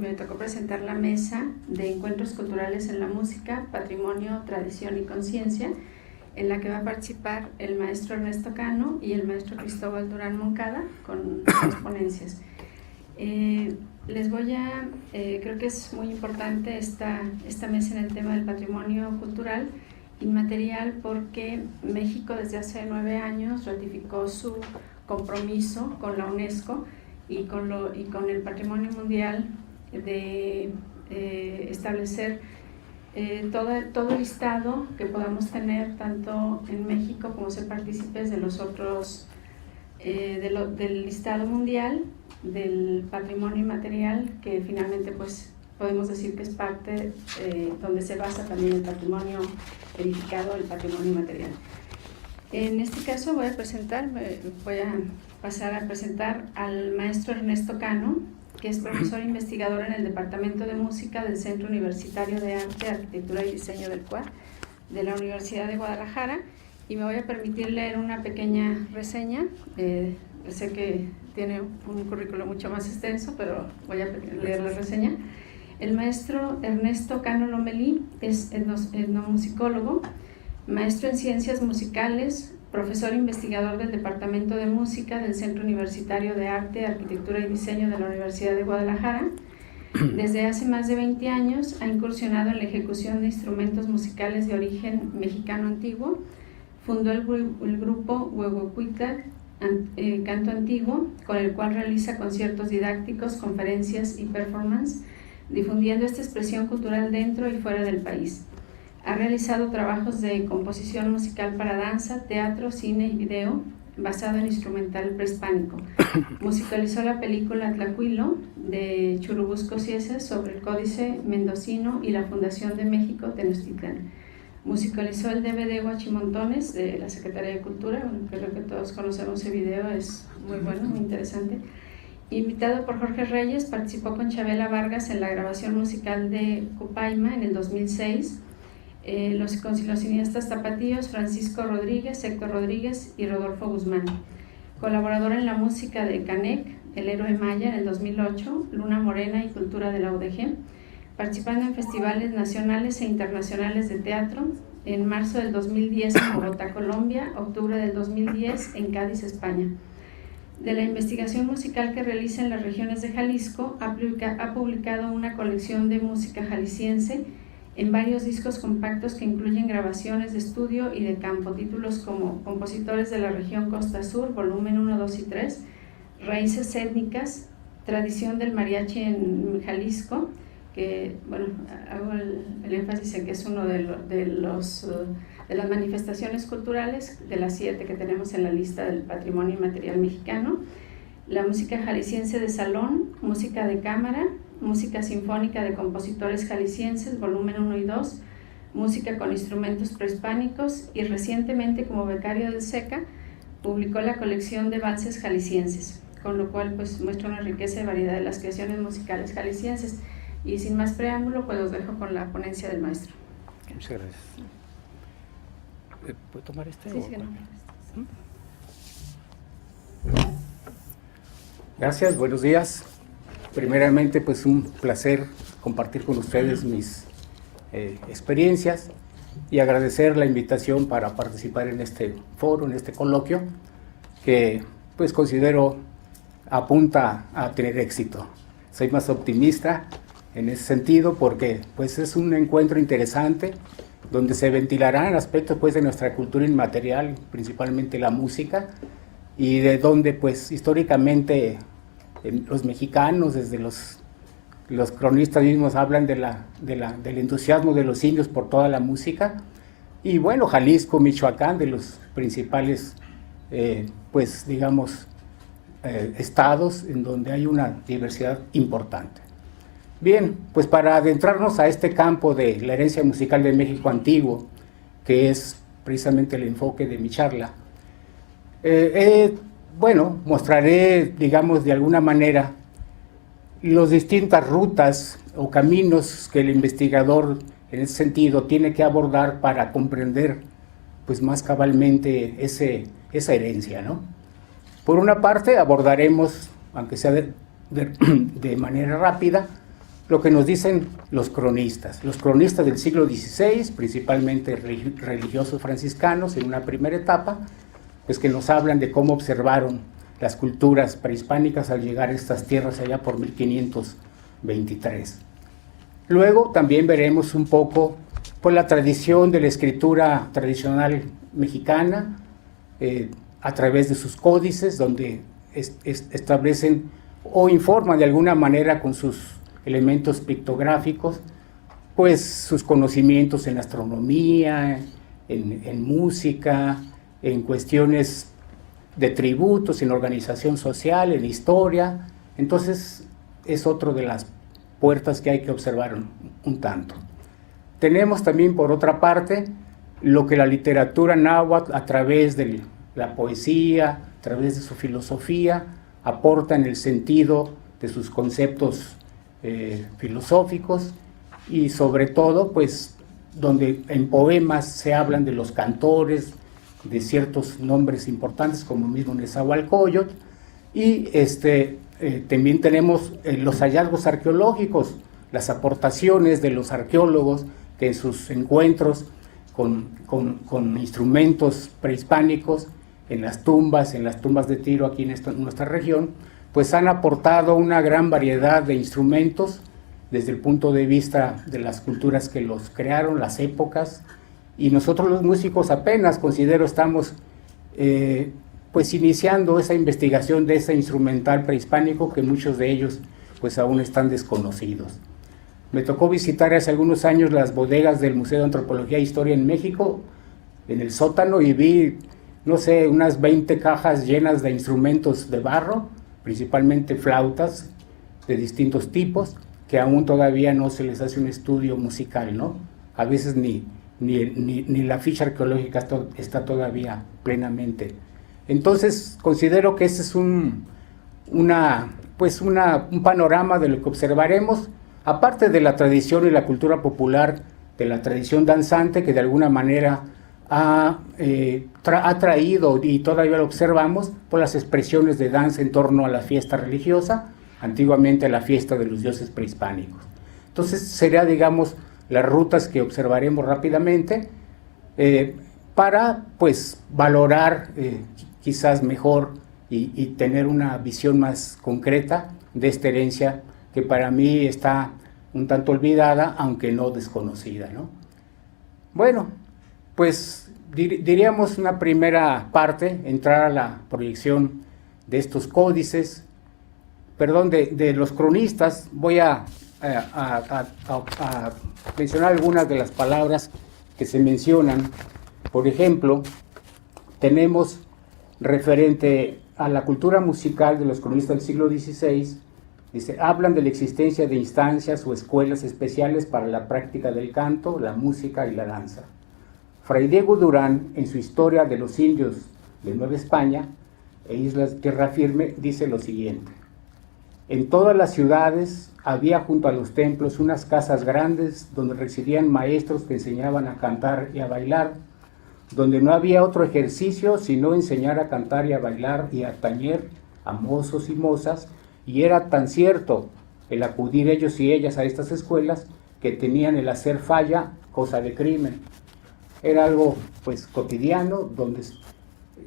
Me tocó presentar la mesa de encuentros culturales en la música, patrimonio, tradición y conciencia, en la que va a participar el maestro Ernesto Cano y el maestro Cristóbal Durán Moncada con dos ponencias. Les voy a, creo que es muy importante esta mesa en el tema del patrimonio cultural inmaterial, porque México desde hace 9 años ratificó su compromiso con la UNESCO y con el patrimonio mundial de establecer todo el listado que podamos tener tanto en México como ser partícipes de los otros del listado mundial del patrimonio inmaterial, que finalmente pues podemos decir que es parte donde se basa también el patrimonio edificado, el patrimonio inmaterial. En este caso voy a pasar a presentar al maestro Ernesto Cano, que es profesor investigador en el Departamento de Música del Centro Universitario de Arte, Arquitectura y Diseño del CUAD de la Universidad de Guadalajara, y me voy a permitir leer una pequeña reseña. Sé que tiene un currículo mucho más extenso, pero voy a leer la reseña. El maestro Ernesto Cano Lomelí es etnomusicólogo, maestro en ciencias musicales, profesor investigador del Departamento de Música del Centro Universitario de Arte, Arquitectura y Diseño de la Universidad de Guadalajara. Desde hace más de 20 años ha incursionado en la ejecución de instrumentos musicales de origen mexicano antiguo. Fundó el grupo Huehuehuitl Canto Antiguo, con el cual realiza conciertos didácticos, conferencias y performance, difundiendo esta expresión cultural dentro y fuera del país. Ha realizado trabajos de composición musical para danza, teatro, cine y video, basado en instrumental prehispánico. Musicalizó la película Tlacuilo de Churubusco Ciesas sobre el Códice Mendocino y la Fundación de México Tenochtitlán. Musicalizó el DVD Huachimontones de la Secretaría de Cultura. Bueno, creo que todos conocemos ese video, es muy bueno, muy interesante. Invitado por Jorge Reyes, participó con Chabela Vargas en la grabación musical de Copaima en el 2006. Con los cineastas tapatíos Francisco Rodríguez, Héctor Rodríguez y Rodolfo Guzmán. Colaborador en la música de Canec, El Héroe Maya en el 2008, Luna Morena y Cultura de la UDG, participando en festivales nacionales e internacionales de teatro. En marzo del 2010 en Bogotá, Colombia, octubre del 2010 en Cádiz, España. De la investigación musical que realiza en las regiones de Jalisco, ha publicado una colección de música jalisciense en varios discos compactos que incluyen grabaciones de estudio y de campo, títulos como Compositores de la Región Costa Sur, volumen 1, 2 y 3, Raíces Étnicas, Tradición del Mariachi en Jalisco, que, bueno, hago el énfasis en que es uno de las manifestaciones culturales, de las 7 que tenemos en la lista del patrimonio inmaterial mexicano. La música jalisciense de salón, música de cámara, música sinfónica de compositores jaliscienses, volumen 1 y 2, música con instrumentos prehispánicos, y recientemente, como becario del SECA, publicó la colección de valses jaliscienses, con lo cual pues muestra una riqueza y variedad de las creaciones musicales jaliscienses. Y sin más preámbulo, pues los dejo con la ponencia del maestro. Muchas gracias. ¿Puedo tomar este? Sí, sí, no. Gracias, buenos días. Primeramente, pues un placer compartir con ustedes mis experiencias y agradecer la invitación para participar en este foro, en este coloquio, que pues considero apunta a tener éxito. Soy más optimista en ese sentido porque pues es un encuentro interesante donde se ventilarán aspectos pues de nuestra cultura inmaterial, principalmente la música, y de donde pues históricamente los mexicanos, desde los cronistas mismos hablan del entusiasmo de los indios por toda la música, y bueno, Jalisco, Michoacán, de los principales pues digamos estados en donde hay una diversidad importante. Bien, pues para adentrarnos a este campo de la herencia musical de México antiguo, que es precisamente el enfoque de mi charla, bueno, mostraré, digamos, de alguna manera, las distintas rutas o caminos que el investigador en ese sentido tiene que abordar para comprender pues más cabalmente esa herencia, ¿no? Por una parte abordaremos, aunque sea de manera rápida lo que nos dicen los cronistas del siglo XVI, principalmente religiosos franciscanos en una primera etapa, pues que nos hablan de cómo observaron las culturas prehispánicas al llegar a estas tierras allá por 1523. Luego también veremos un poco por la tradición de la escritura tradicional mexicana, a través de sus códices, donde establecen o informan de alguna manera con sus elementos pictográficos, pues sus conocimientos en astronomía, en música, en cuestiones de tributos, en organización social, en historia. Entonces es otro de las puertas que hay que observar un tanto. Tenemos también, por otra parte, lo que la literatura náhuatl, a través de la poesía, a través de su filosofía, aporta en el sentido de sus conceptos filosóficos, y sobre todo, pues, donde en poemas se hablan de los cantores, de ciertos nombres importantes, como mismo Nezahualcóyotl, y también tenemos los hallazgos arqueológicos, las aportaciones de los arqueólogos que en sus encuentros con instrumentos prehispánicos en las tumbas de Tiro aquí en nuestra región, pues han aportado una gran variedad de instrumentos desde el punto de vista de las culturas que los crearon, las épocas, y nosotros los músicos apenas, considero, estamos pues iniciando esa investigación de ese instrumental prehispánico, que muchos de ellos pues aún están desconocidos. Me tocó visitar hace algunos años las bodegas del Museo de Antropología e Historia en México, en el sótano, y vi, no sé, unas 20 cajas llenas de instrumentos de barro, principalmente flautas de distintos tipos, que aún todavía no se les hace un estudio musical, ¿no? A veces ni la ficha arqueológica está todavía plenamente. Entonces, considero que ese es un panorama de lo que observaremos, aparte de la tradición y la cultura popular, de la tradición danzante, que de alguna manera ha traído, y todavía lo observamos, por las expresiones de danza en torno a la fiesta religiosa, antiguamente a la fiesta de los dioses prehispánicos. Entonces, sería, digamos, las rutas que observaremos rápidamente para, pues, valorar quizás mejor y tener una visión más concreta de esta herencia que para mí está un tanto olvidada, aunque no desconocida, ¿no? Bueno, pues diríamos una primera parte, entrar a la proyección de estos códices, de los cronistas. Voy a mencionar algunas de las palabras que se mencionan. Por ejemplo, tenemos referente a la cultura musical de los cronistas del siglo XVI, dice, hablan de la existencia de instancias o escuelas especiales para la práctica del canto, la música y la danza. Fray Diego Durán, en su Historia de los Indios de Nueva España e Islas Tierra Firme, dice lo siguiente: en todas las ciudades había junto a los templos unas casas grandes donde residían maestros que enseñaban a cantar y a bailar, donde no había otro ejercicio sino enseñar a cantar y a bailar y a tañer a mozos y mozas, y era tan cierto el acudir ellos y ellas a estas escuelas que tenían el hacer falla cosa de crimen. Era algo, pues, cotidiano, donde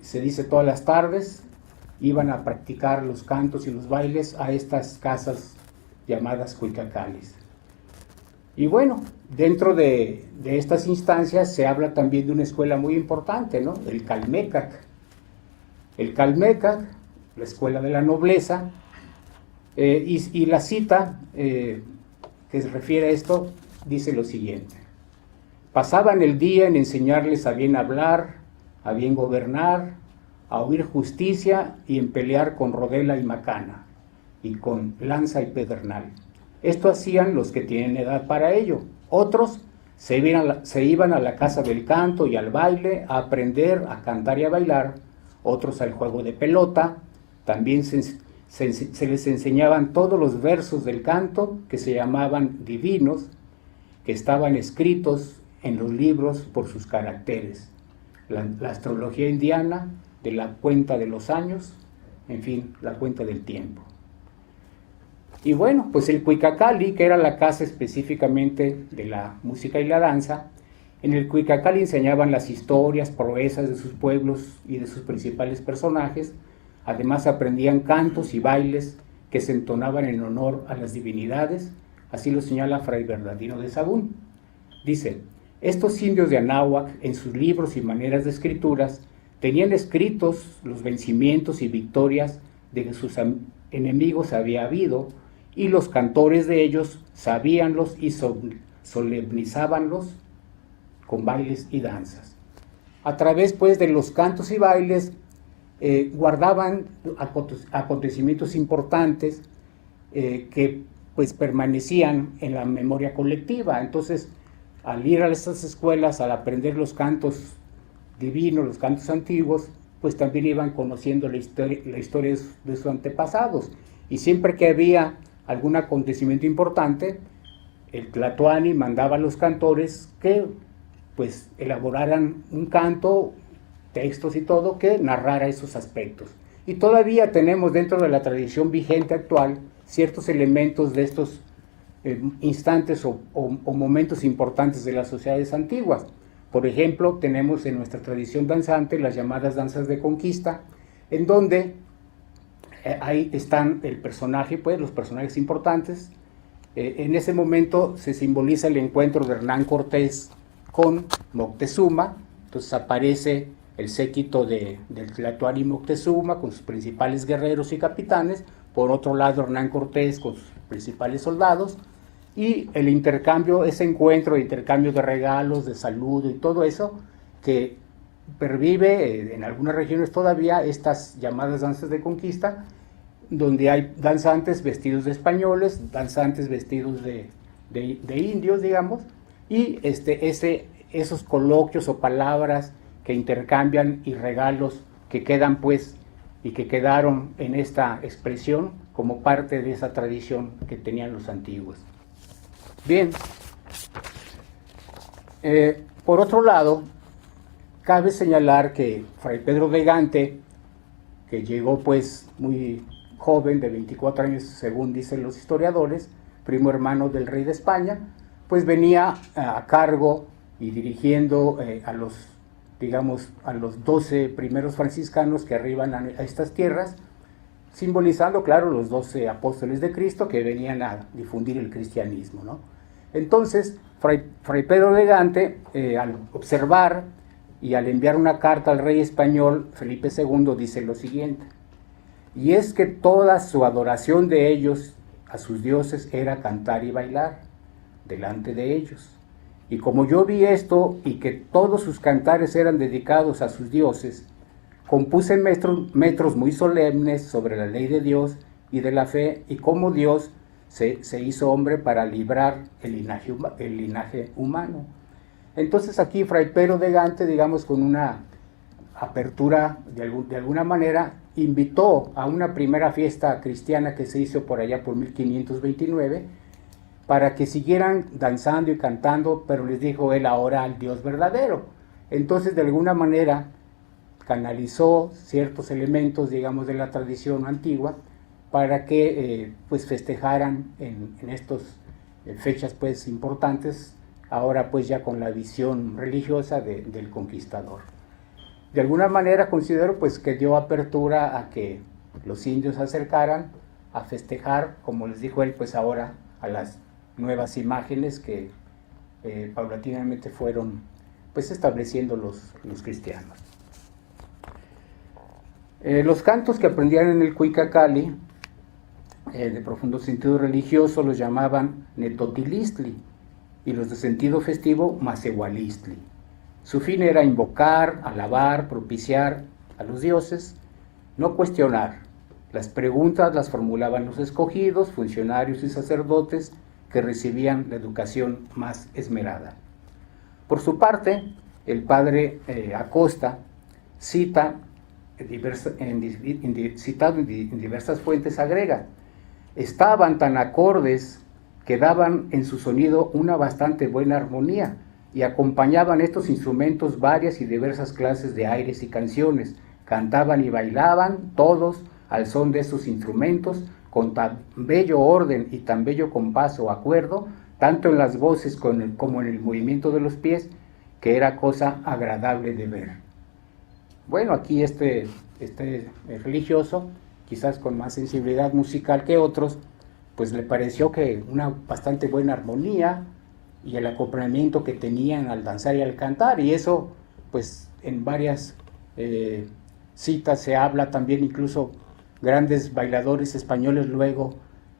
se dice todas las tardes iban a practicar los cantos y los bailes a estas casas llamadas cuicacalis. Y bueno, dentro de estas instancias se habla también de una escuela muy importante, ¿no? El Calmecac. El Calmecac, la escuela de la nobleza, y la cita que se refiere a esto dice lo siguiente: pasaban el día en enseñarles a bien hablar, a bien gobernar, a oír justicia y en pelear con rodela y macana, y con lanza y pedernal. Esto hacían los que tienen edad para ello. Otros se iban a la casa del canto y al baile a aprender a cantar y a bailar, otros al juego de pelota. También se les enseñaban todos los versos del canto que se llamaban divinos, que estaban escritos en los libros por sus caracteres. La astrología indiana, de la cuenta de los años, en fin, la cuenta del tiempo. Y bueno, pues el Cuicacali, que era la casa específicamente de la música y la danza, en el Cuicacali enseñaban las historias, proezas de sus pueblos y de sus principales personajes. Además aprendían cantos y bailes que se entonaban en honor a las divinidades. Así lo señala Fray Bernardino de Sahagún. Dice: estos indios de Anáhuac, en sus libros y maneras de escrituras, tenían escritos los vencimientos y victorias de que sus enemigos había habido, y los cantores de ellos sabíanlos y solemnizábanlos con bailes y danzas. A través pues de los cantos y bailes guardaban acontecimientos importantes que pues permanecían en la memoria colectiva. Entonces, al ir a estas escuelas, al aprender los cantos divinos, los cantos antiguos, pues también iban conociendo la historia de sus antepasados. Y siempre que había algún acontecimiento importante, el Tlatoani mandaba a los cantores que pues elaboraran un canto, textos y todo, que narrara esos aspectos. Y todavía tenemos dentro de la tradición vigente actual ciertos elementos de estos instantes o momentos importantes de las sociedades antiguas. Por ejemplo, tenemos en nuestra tradición danzante las llamadas danzas de conquista, en donde ahí están el personaje, pues los personajes importantes. En ese momento se simboliza el encuentro de Hernán Cortés con Moctezuma. Entonces aparece el séquito del Tlatoani Moctezuma con sus principales guerreros y capitanes. Por otro lado, Hernán Cortés con sus principales soldados. Y el intercambio, ese encuentro, intercambio de regalos, de saludo y todo eso, que pervive en algunas regiones todavía, estas llamadas danzas de conquista, donde hay danzantes vestidos de españoles, danzantes vestidos de indios, digamos, y esos coloquios o palabras que intercambian y regalos que quedan pues y que quedaron en esta expresión como parte de esa tradición que tenían los antiguos. Bien, por otro lado, cabe señalar que Fray Pedro de Gante, que llegó pues muy joven, de 24 años según dicen los historiadores, primo hermano del rey de España, pues venía a cargo y dirigiendo a los 12 primeros franciscanos que arriban a estas tierras, simbolizando, claro, los 12 apóstoles de Cristo que venían a difundir el cristianismo, ¿no? Entonces, Fray Pedro de Gante, al observar y al enviar una carta al rey español Felipe II, dice lo siguiente: y es que toda su adoración de ellos a sus dioses era cantar y bailar delante de ellos. Y como yo vi esto y que todos sus cantares eran dedicados a sus dioses, compuse metros muy solemnes sobre la ley de Dios y de la fe y cómo Dios se hizo hombre para librar el linaje humano. Entonces aquí Fray Pedro de Gante, digamos, con una apertura de alguna manera, invitó a una primera fiesta cristiana que se hizo por allá por 1529, para que siguieran danzando y cantando, pero les dijo él ahora al Dios verdadero. Entonces de alguna manera canalizó ciertos elementos, digamos, de la tradición antigua para que pues festejaran en estas fechas pues importantes, ahora pues ya con la visión religiosa del conquistador. De alguna manera considero pues que dio apertura a que los indios se acercaran a festejar, como les dijo él, pues ahora a las nuevas imágenes que paulatinamente fueron pues estableciendo los cristianos. Los cantos que aprendían en el Cuicacali, de profundo sentido religioso, los llamaban netotilistli, y los de sentido festivo macehualistli. Su fin era invocar, alabar, propiciar a los dioses, no cuestionar. Las preguntas las formulaban los escogidos, funcionarios y sacerdotes que recibían la educación más esmerada. Por su parte, el padre Acosta citado en diversas fuentes, agrega: estaban tan acordes que daban en su sonido una bastante buena armonía y acompañaban estos instrumentos varias y diversas clases de aires y canciones. Cantaban y bailaban todos al son de estos instrumentos con tan bello orden y tan bello compás o acuerdo, tanto en las voces como en el movimiento de los pies, que era cosa agradable de ver. Bueno, aquí este religioso, quizás con más sensibilidad musical que otros, pues le pareció que una bastante buena armonía y el acompañamiento que tenían al danzar y al cantar, y eso pues en varias citas se habla también, incluso grandes bailadores españoles luego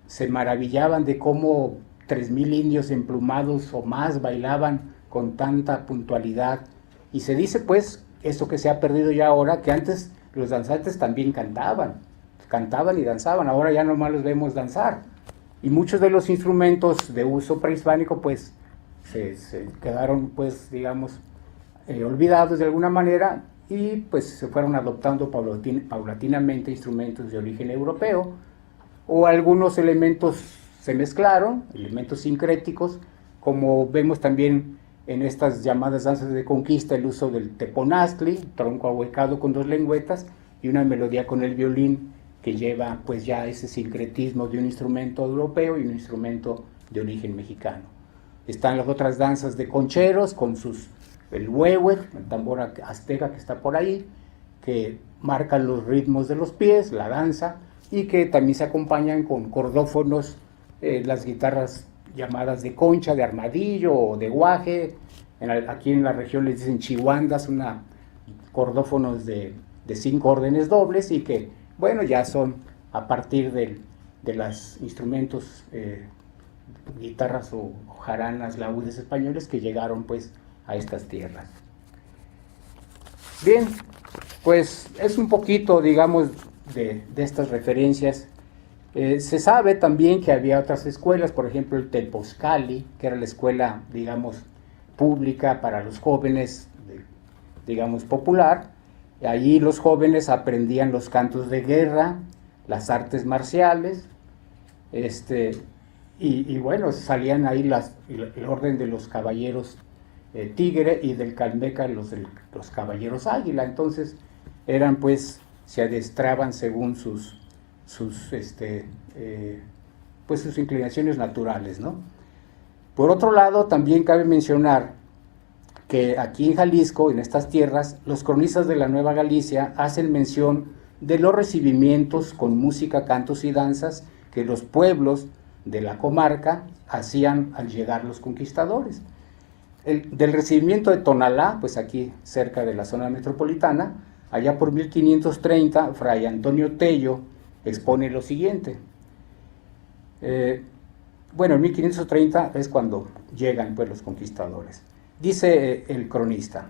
se maravillaban de cómo 3,000 indios emplumados o más bailaban con tanta puntualidad, y se dice pues eso que se ha perdido ya ahora, que antes los danzantes también cantaban y danzaban, ahora ya nomás los vemos danzar, y muchos de los instrumentos de uso prehispánico pues se quedaron pues digamos olvidados de alguna manera, y pues se fueron adoptando paulatinamente instrumentos de origen europeo, o algunos elementos se mezclaron, elementos sincréticos, como vemos también en estas llamadas danzas de conquista, el uso del teponaztli, tronco ahuecado con 2 lengüetas, y una melodía con el violín que lleva pues ya ese sincretismo de un instrumento europeo y un instrumento de origen mexicano. Están las otras danzas de concheros con el huehue, el tambor azteca que está por ahí, que marcan los ritmos de los pies, la danza, y que también se acompañan con cordófonos, las guitarras llamadas de concha, de armadillo o de guaje. Aquí en la región les dicen chihuandas, cordófonos de 5 órdenes dobles, y que, bueno, ya son a partir de los instrumentos, guitarras o jaranas, laúdes españoles que llegaron pues a estas tierras. Bien, pues es un poquito, digamos, de estas referencias. Se sabe también que había otras escuelas, por ejemplo el Tepozcali, que era la escuela, digamos, pública para los jóvenes, digamos, popular. Allí los jóvenes aprendían los cantos de guerra, las artes marciales, y bueno, salían ahí el orden de los caballeros tigre y del calmeca los caballeros águila. Entonces eran pues, se adestraban según sus inclinaciones naturales, ¿no? Por otro lado, también cabe mencionar que aquí en Jalisco, en estas tierras, los cronistas de la Nueva Galicia hacen mención de los recibimientos con música, cantos y danzas que los pueblos de la comarca hacían al llegar los conquistadores. Del recibimiento de Tonalá, pues aquí cerca de la zona metropolitana, allá por 1530, Fray Antonio Tello expone lo siguiente. En 1530 es cuando llegan pues los conquistadores. Dice el cronista: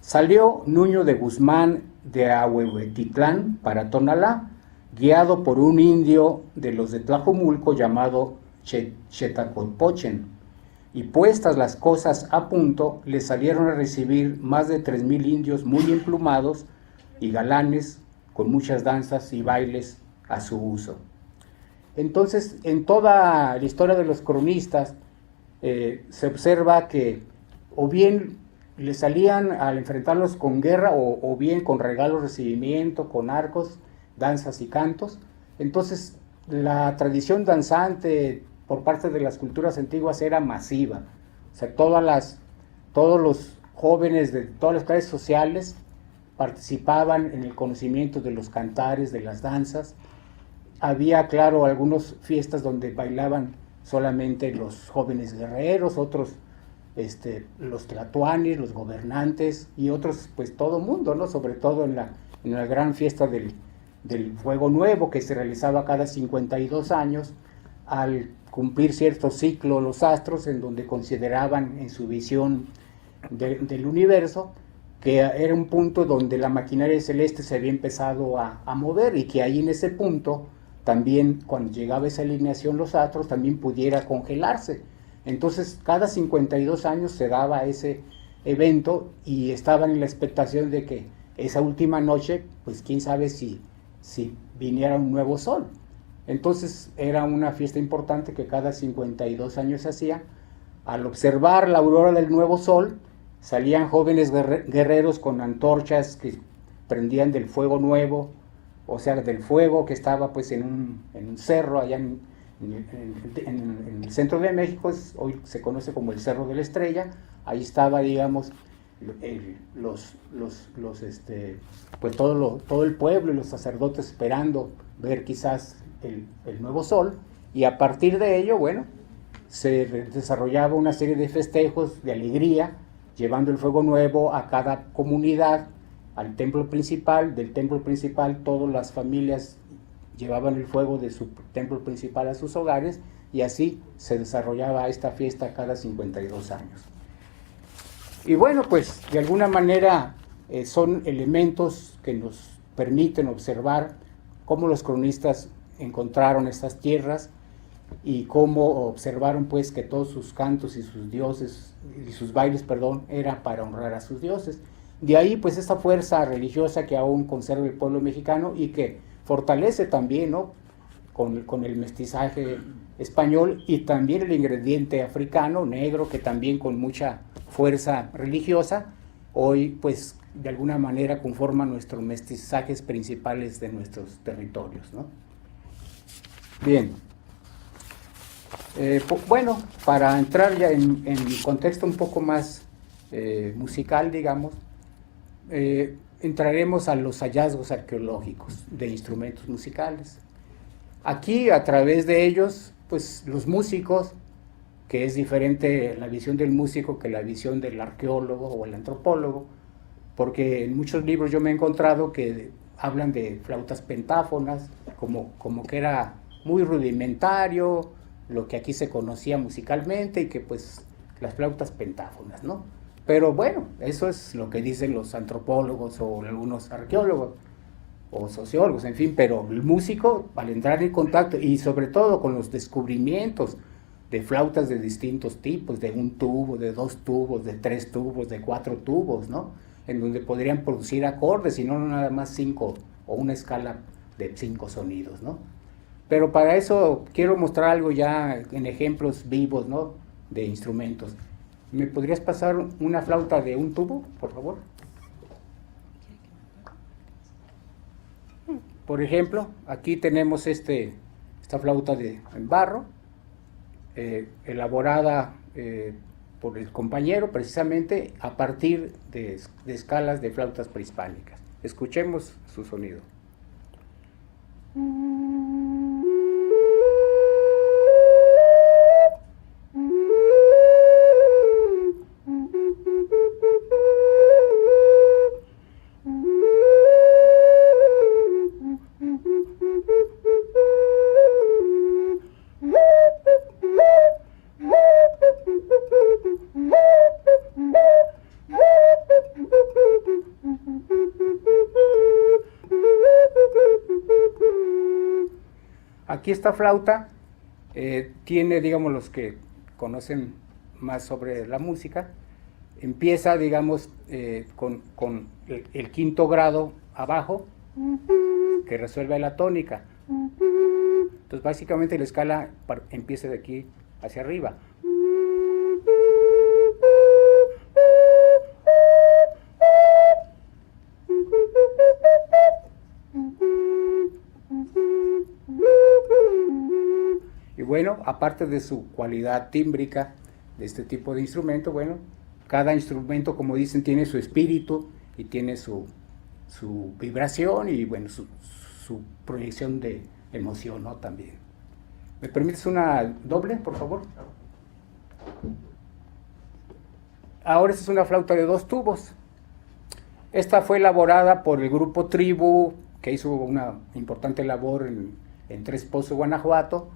salió Nuño de Guzmán de Ahuehuetitlán para Tonalá, guiado por un indio de los de Tlajomulco llamado Chetacotpochen, y puestas las cosas a punto, le salieron a recibir más de 3,000 indios muy emplumados y galanes, con muchas danzas y bailes a su uso. Entonces, en toda la historia de los cronistas, se observa que o bien le salían al enfrentarlos con guerra, o bien con regalos, recibimiento, con arcos, danzas y cantos. Entonces, la tradición danzante por parte de las culturas antiguas era masiva. O sea, todos los jóvenes de todas las clases sociales participaban en el conocimiento de los cantares, de las danzas. Había, claro, algunas fiestas donde bailaban solamente los jóvenes guerreros, otros los tlatoanes, los gobernantes, y otros pues todo mundo, ¿no? Sobre todo en la gran fiesta del Fuego Nuevo, que se realizaba cada 52 años, al cumplir cierto ciclo los astros, en donde consideraban en su visión del universo que era un punto donde la maquinaria celeste se había empezado a mover, y que ahí en ese punto también, cuando llegaba esa alineación los astros, también pudiera congelarse. Entonces cada 52 años se daba ese evento, y estaban en la expectación de que esa última noche, pues quién sabe si viniera un nuevo sol. Entonces era una fiesta importante que cada 52 años se hacía. Al observar la aurora del nuevo sol, salían jóvenes guerreros con antorchas que prendían del fuego nuevo, o sea, del fuego que estaba pues en un cerro allá en el centro de México, hoy se conoce como el Cerro de la Estrella. Ahí estaba, digamos, pues todo el pueblo y los sacerdotes esperando ver quizás el nuevo sol, y a partir de ello, bueno, se desarrollaba una serie de festejos de alegría, llevando el fuego nuevo a cada comunidad, al templo principal. Del templo principal todas las familias llevaban el fuego de su templo principal a sus hogares, y así se desarrollaba esta fiesta cada 52 años. Y bueno, pues de alguna manera son elementos que nos permiten observar cómo los cronistas encontraron estas tierras y cómo observaron pues que todos sus cantos y sus dioses y sus bailes, perdón, era para honrar a sus dioses. De ahí pues esta fuerza religiosa que aún conserva el pueblo mexicano y que fortalece también, ¿no?, con el mestizaje español, y también el ingrediente africano, negro, que también con mucha fuerza religiosa hoy pues de alguna manera conforman nuestros mestizajes principales de nuestros territorios, ¿no? Bien. Bueno, para entrar ya en contexto un poco más musical, digamos, entraremos a los hallazgos arqueológicos de instrumentos musicales. Aquí, a través de ellos, pues los músicos, que es diferente la visión del músico que la visión del arqueólogo o el antropólogo, porque en muchos libros yo me he encontrado que hablan de flautas pentáfonas, como que era muy rudimentario lo que aquí se conocía musicalmente, y que pues las flautas pentáfonas, ¿no? Pero bueno, eso es lo que dicen los antropólogos o algunos arqueólogos o sociólogos, en fin, pero el músico, al entrar en contacto, y sobre todo con los descubrimientos de flautas de distintos tipos, de un tubo, de 2 tubos, de 3 tubos, de 4 tubos, ¿no?, en donde podrían producir acordes y no nada más 5 o una escala de 5 sonidos, ¿no? Pero para eso quiero mostrar algo ya en ejemplos vivos, ¿no?, de instrumentos. ¿Me podrías pasar una flauta de un tubo, por favor? Por ejemplo, aquí tenemos esta flauta en barro, elaborada por el compañero precisamente a partir de escalas de flautas prehispánicas. Escuchemos su sonido. Aquí esta flauta tiene, digamos, los que conocen más sobre la música, empieza, digamos, con el quinto grado abajo, que resuelve la tónica. Entonces, básicamente la escala empieza de aquí hacia arriba. Y bueno, aparte de su cualidad tímbrica de este tipo de instrumento, bueno, cada instrumento, como dicen, tiene su espíritu y tiene su vibración y bueno, su proyección de emoción, ¿no?, también. ¿Me permites una doble, por favor? Ahora esta es una flauta de 2 tubos. Esta fue elaborada por el grupo Tribu, que hizo una importante labor en Tres Pozos, Guanajuato.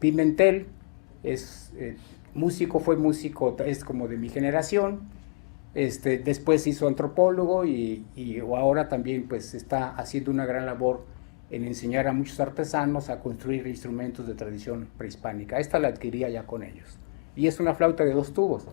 Pimentel fue músico, es como de mi generación. Después hizo antropólogo y ahora también pues está haciendo una gran labor en enseñar a muchos artesanos a construir instrumentos de tradición prehispánica. Esta la adquiría ya con ellos. Y es una flauta de 2 tubos.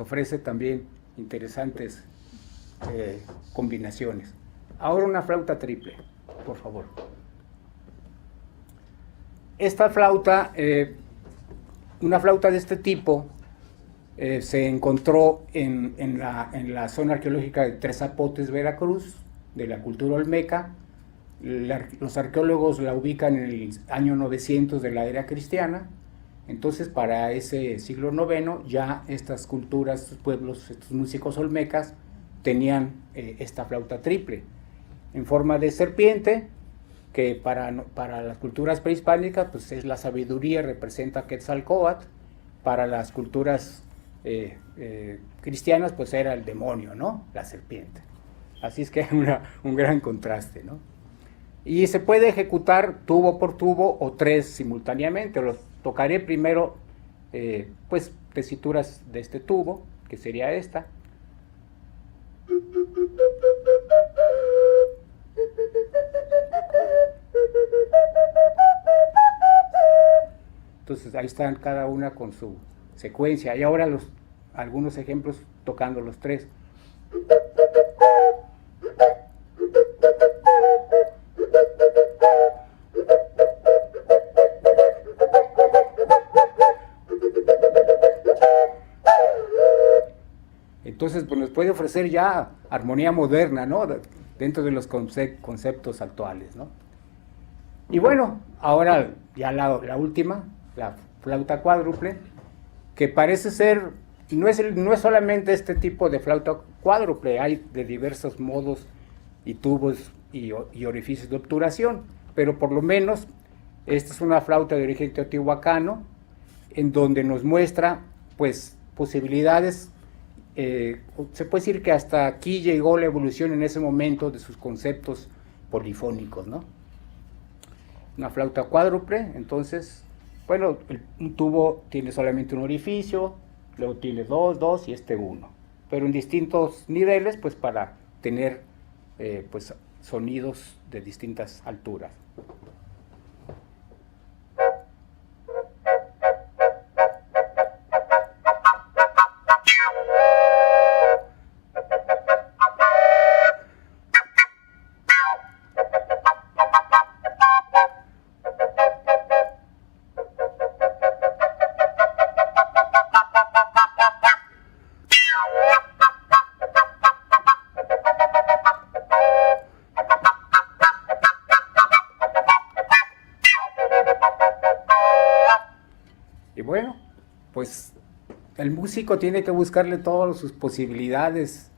ofrece también interesantes combinaciones. Ahora una flauta triple, por favor. Esta flauta, una flauta de este tipo, se encontró en la zona arqueológica de Tres Zapotes, Veracruz, de la cultura olmeca. Los arqueólogos la ubican en el año 900 de la era cristiana. Entonces, para ese siglo IX, ya estas culturas, estos pueblos, estos músicos olmecas, tenían esta flauta triple, en forma de serpiente, que para las culturas prehispánicas pues es la sabiduría, representa Quetzalcóatl. Para las culturas cristianas pues era el demonio, ¿no? La serpiente. Así es que es un gran contraste, ¿no? Y se puede ejecutar tubo por tubo o tres simultáneamente. Los tocaré primero pues tesituras de este tubo, que sería esta. Entonces ahí están cada una con su secuencia. Y ahora algunos ejemplos tocando los tres. Entonces, pues nos puede ofrecer ya armonía moderna, ¿no? Dentro de los conceptos actuales, ¿no? Y bueno, ahora ya la última, la flauta cuádruple, que parece ser, no es solamente este tipo de flauta cuádruple, hay de diversos modos y tubos y orificios de obturación, pero por lo menos esta es una flauta de origen teotihuacano, en donde nos muestra, pues, posibilidades. Se puede decir que hasta aquí llegó la evolución en ese momento de sus conceptos polifónicos, ¿no? Una flauta cuádruple, entonces, bueno, un tubo tiene solamente un orificio, luego tiene dos y uno, pero en distintos niveles, pues para tener pues sonidos de distintas alturas. Y bueno, pues el músico tiene que buscarle todas sus posibilidades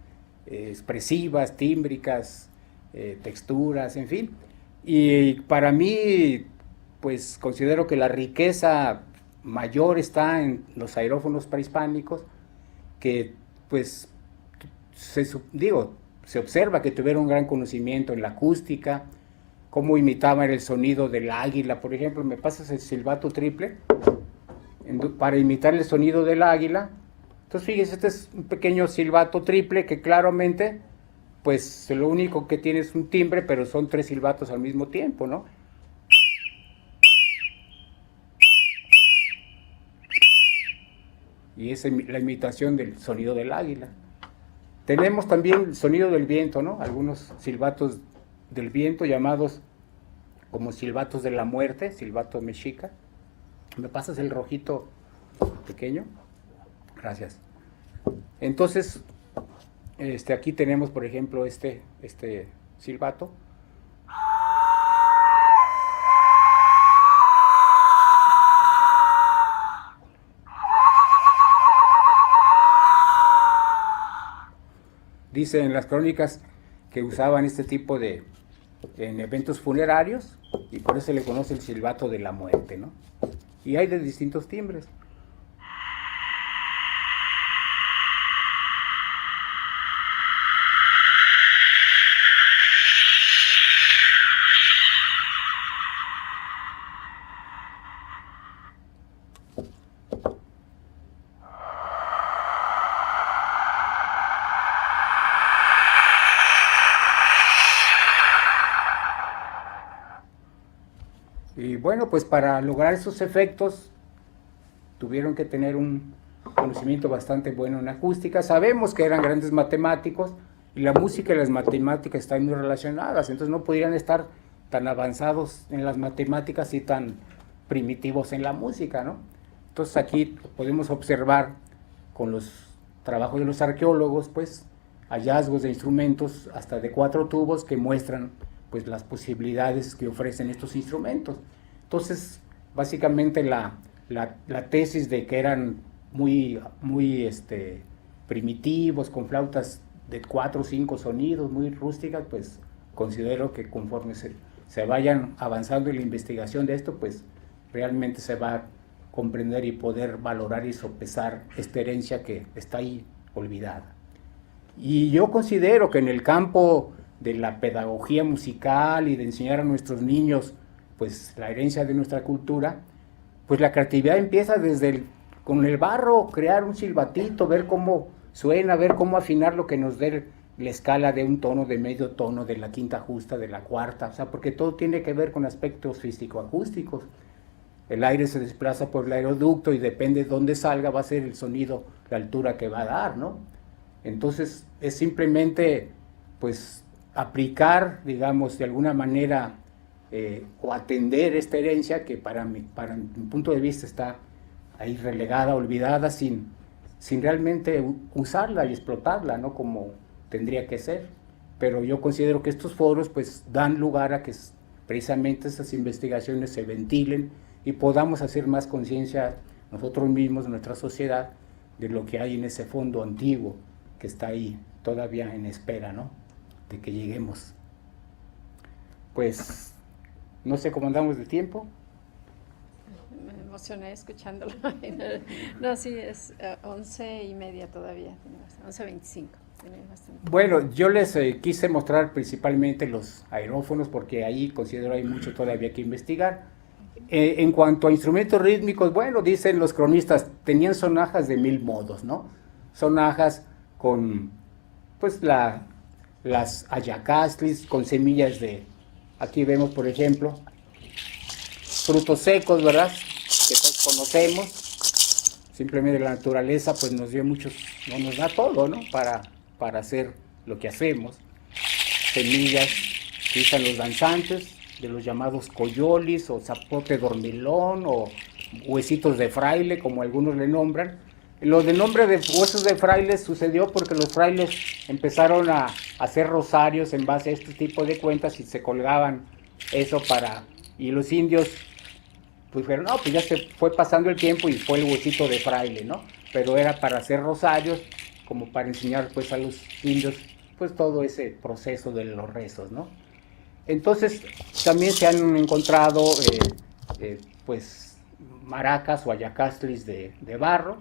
expresivas, tímbricas, texturas, en fin. Y para mí, pues considero que la riqueza mayor está en los aerófonos prehispánicos, que pues se observa que tuvieron un gran conocimiento en la acústica, cómo imitaban el sonido del águila, por ejemplo. ¿Me pasas el silbato triple? Para imitar el sonido del águila. Entonces fíjense, este es un pequeño silbato triple que claramente, pues lo único que tiene es un timbre, pero son tres silbatos al mismo tiempo, ¿no? Y es la imitación del sonido del águila. Tenemos también el sonido del viento, ¿no? Algunos silbatos del viento llamados como silbatos de la muerte, silbato mexica. ¿Me pasas el rojito pequeño? Gracias. Entonces, aquí tenemos, por ejemplo, este silbato. Dice en las crónicas que usaban este tipo en eventos funerarios, y por eso se le conoce el silbato de la muerte, ¿no? Y hay de distintos timbres. Y bueno, pues para lograr esos efectos tuvieron que tener un conocimiento bastante bueno en acústica. Sabemos que eran grandes matemáticos y la música y las matemáticas están muy relacionadas, entonces no podrían estar tan avanzados en las matemáticas y tan primitivos en la música, ¿no? Entonces aquí podemos observar con los trabajos de los arqueólogos, pues, hallazgos de instrumentos hasta de 4 tubos que muestran, pues, las posibilidades que ofrecen estos instrumentos. Entonces, básicamente la tesis de que eran muy primitivos, con flautas de 4 o 5 sonidos, muy rústicas, pues considero que conforme se vayan avanzando en la investigación de esto, pues realmente se va a comprender y poder valorar y sopesar esta herencia que está ahí olvidada. Y yo considero que en el campo de la pedagogía musical y de enseñar a nuestros niños, pues la herencia de nuestra cultura, pues la creatividad empieza desde con el barro, crear un silbatito, ver cómo suena, ver cómo afinar lo que nos dé la escala de un tono, de medio tono, de la quinta justa, de la cuarta, o sea, porque todo tiene que ver con aspectos físico-acústicos. El aire se desplaza por el aeroducto y depende de dónde salga, va a ser el sonido, la altura que va a dar, ¿no? Entonces, es simplemente, pues, aplicar, digamos, de alguna manera, o atender esta herencia que para mi punto de vista está ahí relegada, olvidada, sin realmente usarla y explotarla, ¿no? Como tendría que ser. Pero yo considero que estos foros, pues, dan lugar a que precisamente esas investigaciones se ventilen y podamos hacer más conciencia nosotros mismos, nuestra sociedad, de lo que hay en ese fondo antiguo que está ahí todavía en espera, ¿no? De que lleguemos. Pues, no sé cómo andamos de tiempo. Me emocioné escuchándolo. No, sí, es 11:30 todavía, 11:25. Bueno, yo les quise mostrar principalmente los aerófonos porque ahí considero hay mucho todavía que investigar. En cuanto a instrumentos rítmicos, bueno, dicen los cronistas, tenían sonajas de 1000 modos, ¿no? Sonajas con, pues, las ayacastlis, con semillas de, aquí vemos, por ejemplo, frutos secos, ¿verdad? Que todos conocemos. Simplemente la naturaleza, pues, nos dio muchos, no nos da todo, ¿no? Para hacer lo que hacemos. Semillas que usan los danzantes, de los llamados coyolis o zapote dormilón o huesitos de fraile, como algunos le nombran. Lo de nombre de huesos de fraile sucedió porque los frailes empezaron a hacer rosarios en base a este tipo de cuentas y se colgaban eso y los indios pues dijeron, no, pues ya se fue pasando el tiempo y fue el huesito de fraile, ¿no? Pero era para hacer rosarios, como para enseñar pues a los indios pues todo ese proceso de los rezos, ¿no? Entonces también se han encontrado pues maracas o ayacastlis de barro,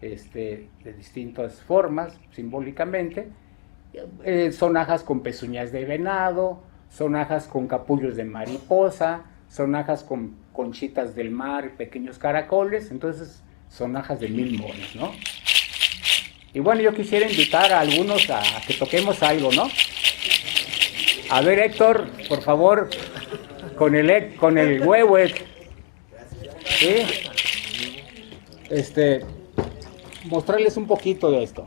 de distintas formas, simbólicamente, sonajas con pezuñas de venado, sonajas con capullos de mariposa, sonajas con conchitas del mar, pequeños caracoles, entonces sonajas de 1000 modos, ¿no? Y bueno, yo quisiera invitar a algunos a que toquemos algo, ¿no? A ver, Héctor, por favor, con el huehuet, ¿sí? Mostrarles un poquito de esto.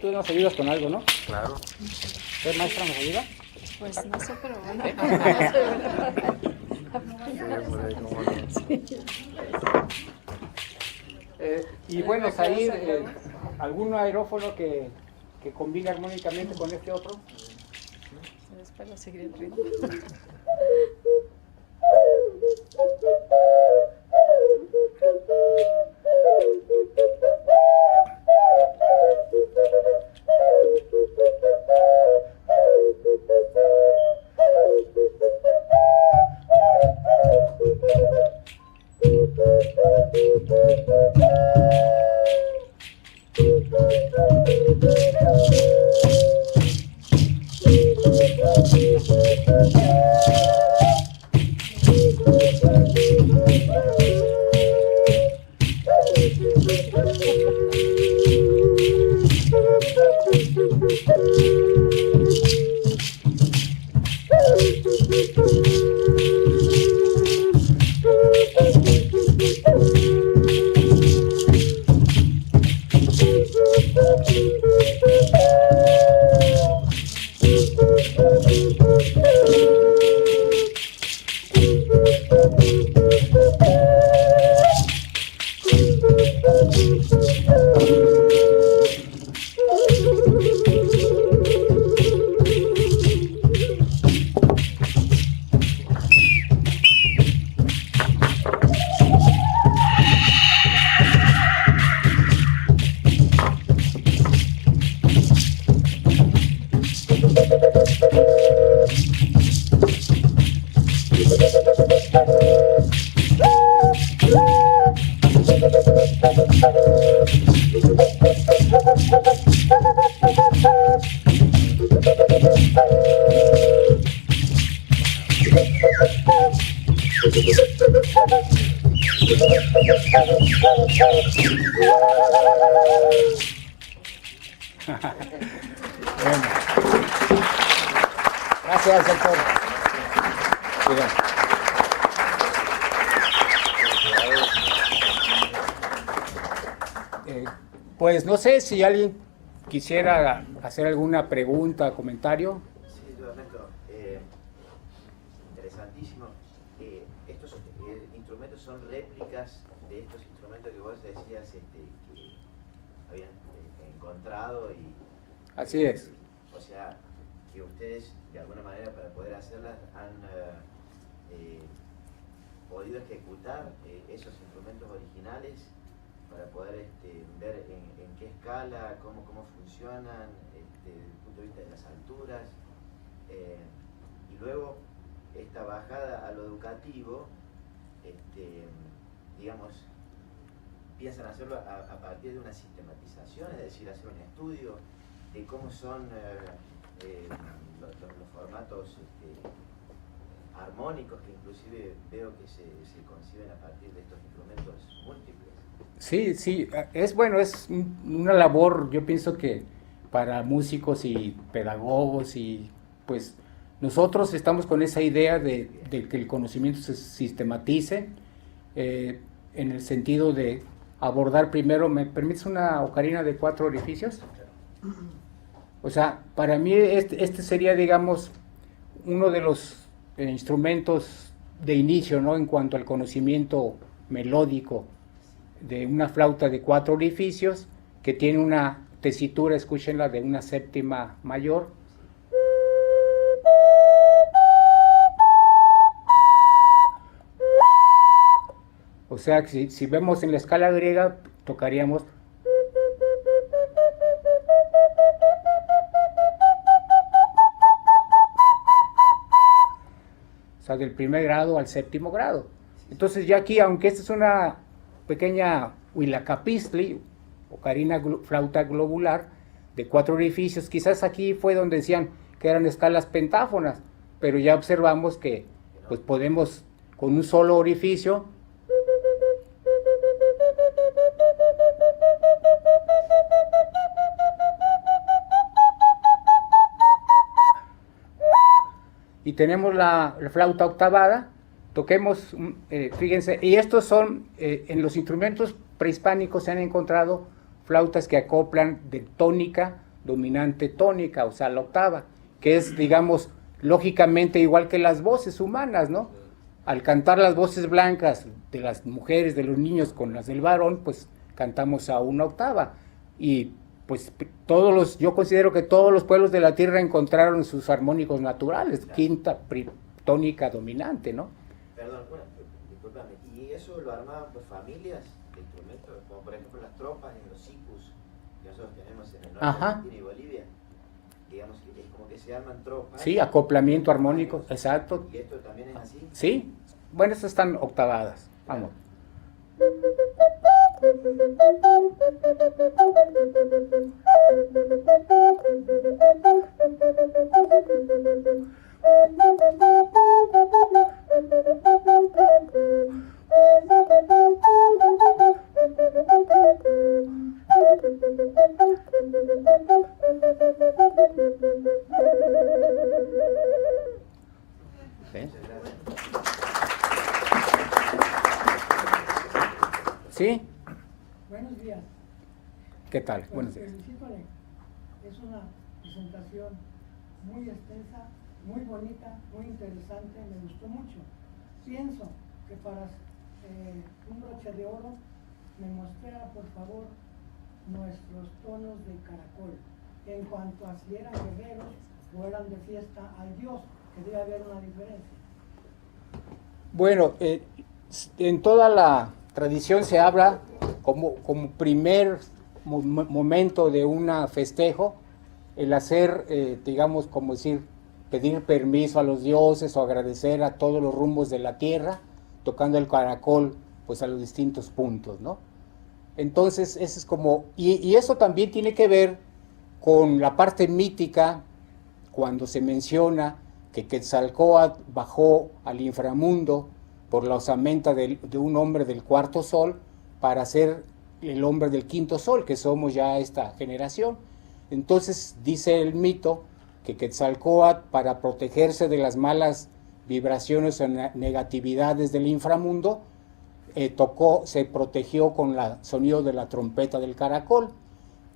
Tú nos ayudas con algo, ¿no? Claro. ¿Qué maestra nos ayuda? Pues no sé, pero bueno. Y bueno, Said, ¿algún aerófono que combine armónicamente con este otro? Espero seguir el ritmo. Bueno. Gracias, doctor. Bien. Pues no sé si alguien quisiera hacer alguna pregunta, comentario. Sí, yo lamento. Interesantísimo. Estos instrumentos son réplicas de estos instrumentos que vos decías que habían encontrado y... Así es. O sea, que ustedes de alguna manera para poder hacerlas han podido ejecutar esos instrumentos originales para poder ver en qué escala, cómo funcionan, desde el punto de vista de las alturas, y luego esta bajada a lo educativo, digamos, piensan hacerlo a partir de una sistematización, es decir, hacer un estudio de cómo son los formatos armónicos que inclusive veo que se conciben a partir de estos instrumentos múltiples. Sí, sí, es bueno, es una labor, yo pienso que para músicos y pedagogos y pues nosotros estamos con esa idea de que el conocimiento se sistematice en el sentido de abordar primero, ¿me permites una ocarina de 4 orificios? O sea, para mí este sería, digamos, uno de los instrumentos de inicio, ¿no? En cuanto al conocimiento melódico de una flauta de 4 orificios que tiene una tesitura, escúchenla, de una séptima mayor. O sea, si vemos en la escala griega, tocaríamos... O sea, del primer grado al séptimo grado. Entonces ya aquí, aunque esta es una pequeña huilacapistli, ocarina flauta globular, de 4 orificios, quizás aquí fue donde decían que eran escalas pentáfonas, pero ya observamos que pues podemos con un solo orificio y tenemos la flauta octavada, toquemos, fíjense, y estos son, en los instrumentos prehispánicos se han encontrado flautas que acoplan de tónica, dominante tónica, o sea, la octava, que es, digamos, lógicamente igual que las voces humanas, ¿no? Al cantar las voces blancas de las mujeres, de los niños con las del varón, pues cantamos a una octava, y pues yo considero que todos los pueblos de la tierra encontraron sus armónicos naturales, claro. Quinta, tónica, dominante, ¿no? Perdón, discúlpame, ¿y eso lo armaban pues familias de instrumentos, como por ejemplo las tropas en los sicus que nosotros tenemos en el norte de Argentina y Bolivia? Digamos que es como que se arman tropas. Sí, acoplamiento armónico, exacto. ¿Y esto también es así? Sí, bueno, estas están octavadas, vamos. ¿Sí? Buenos días. ¿Qué tal? Pues Buenos días. felicítale. Es una presentación muy extensa, muy bonita, muy interesante, me gustó mucho. Pienso que para un broche de oro me mostrara por favor nuestros tonos de caracol, en cuanto a si eran guerreros o eran de fiesta al Dios, que debe haber una diferencia. Bueno, en toda la tradición se habla como primer momento de un festejo, el hacer, digamos, como decir, pedir permiso a los dioses o agradecer a todos los rumbos de la tierra, tocando el caracol, pues a los distintos puntos, ¿no? Entonces, eso es como, y eso también tiene que ver con la parte mítica, cuando se menciona que Quetzalcóatl bajó al inframundo por la osamenta de un hombre del cuarto sol para ser el hombre del quinto sol, que somos ya esta generación. Entonces dice el mito que Quetzalcóatl, para protegerse de las malas vibraciones o negatividades del inframundo, se protegió con el sonido de la trompeta del caracol,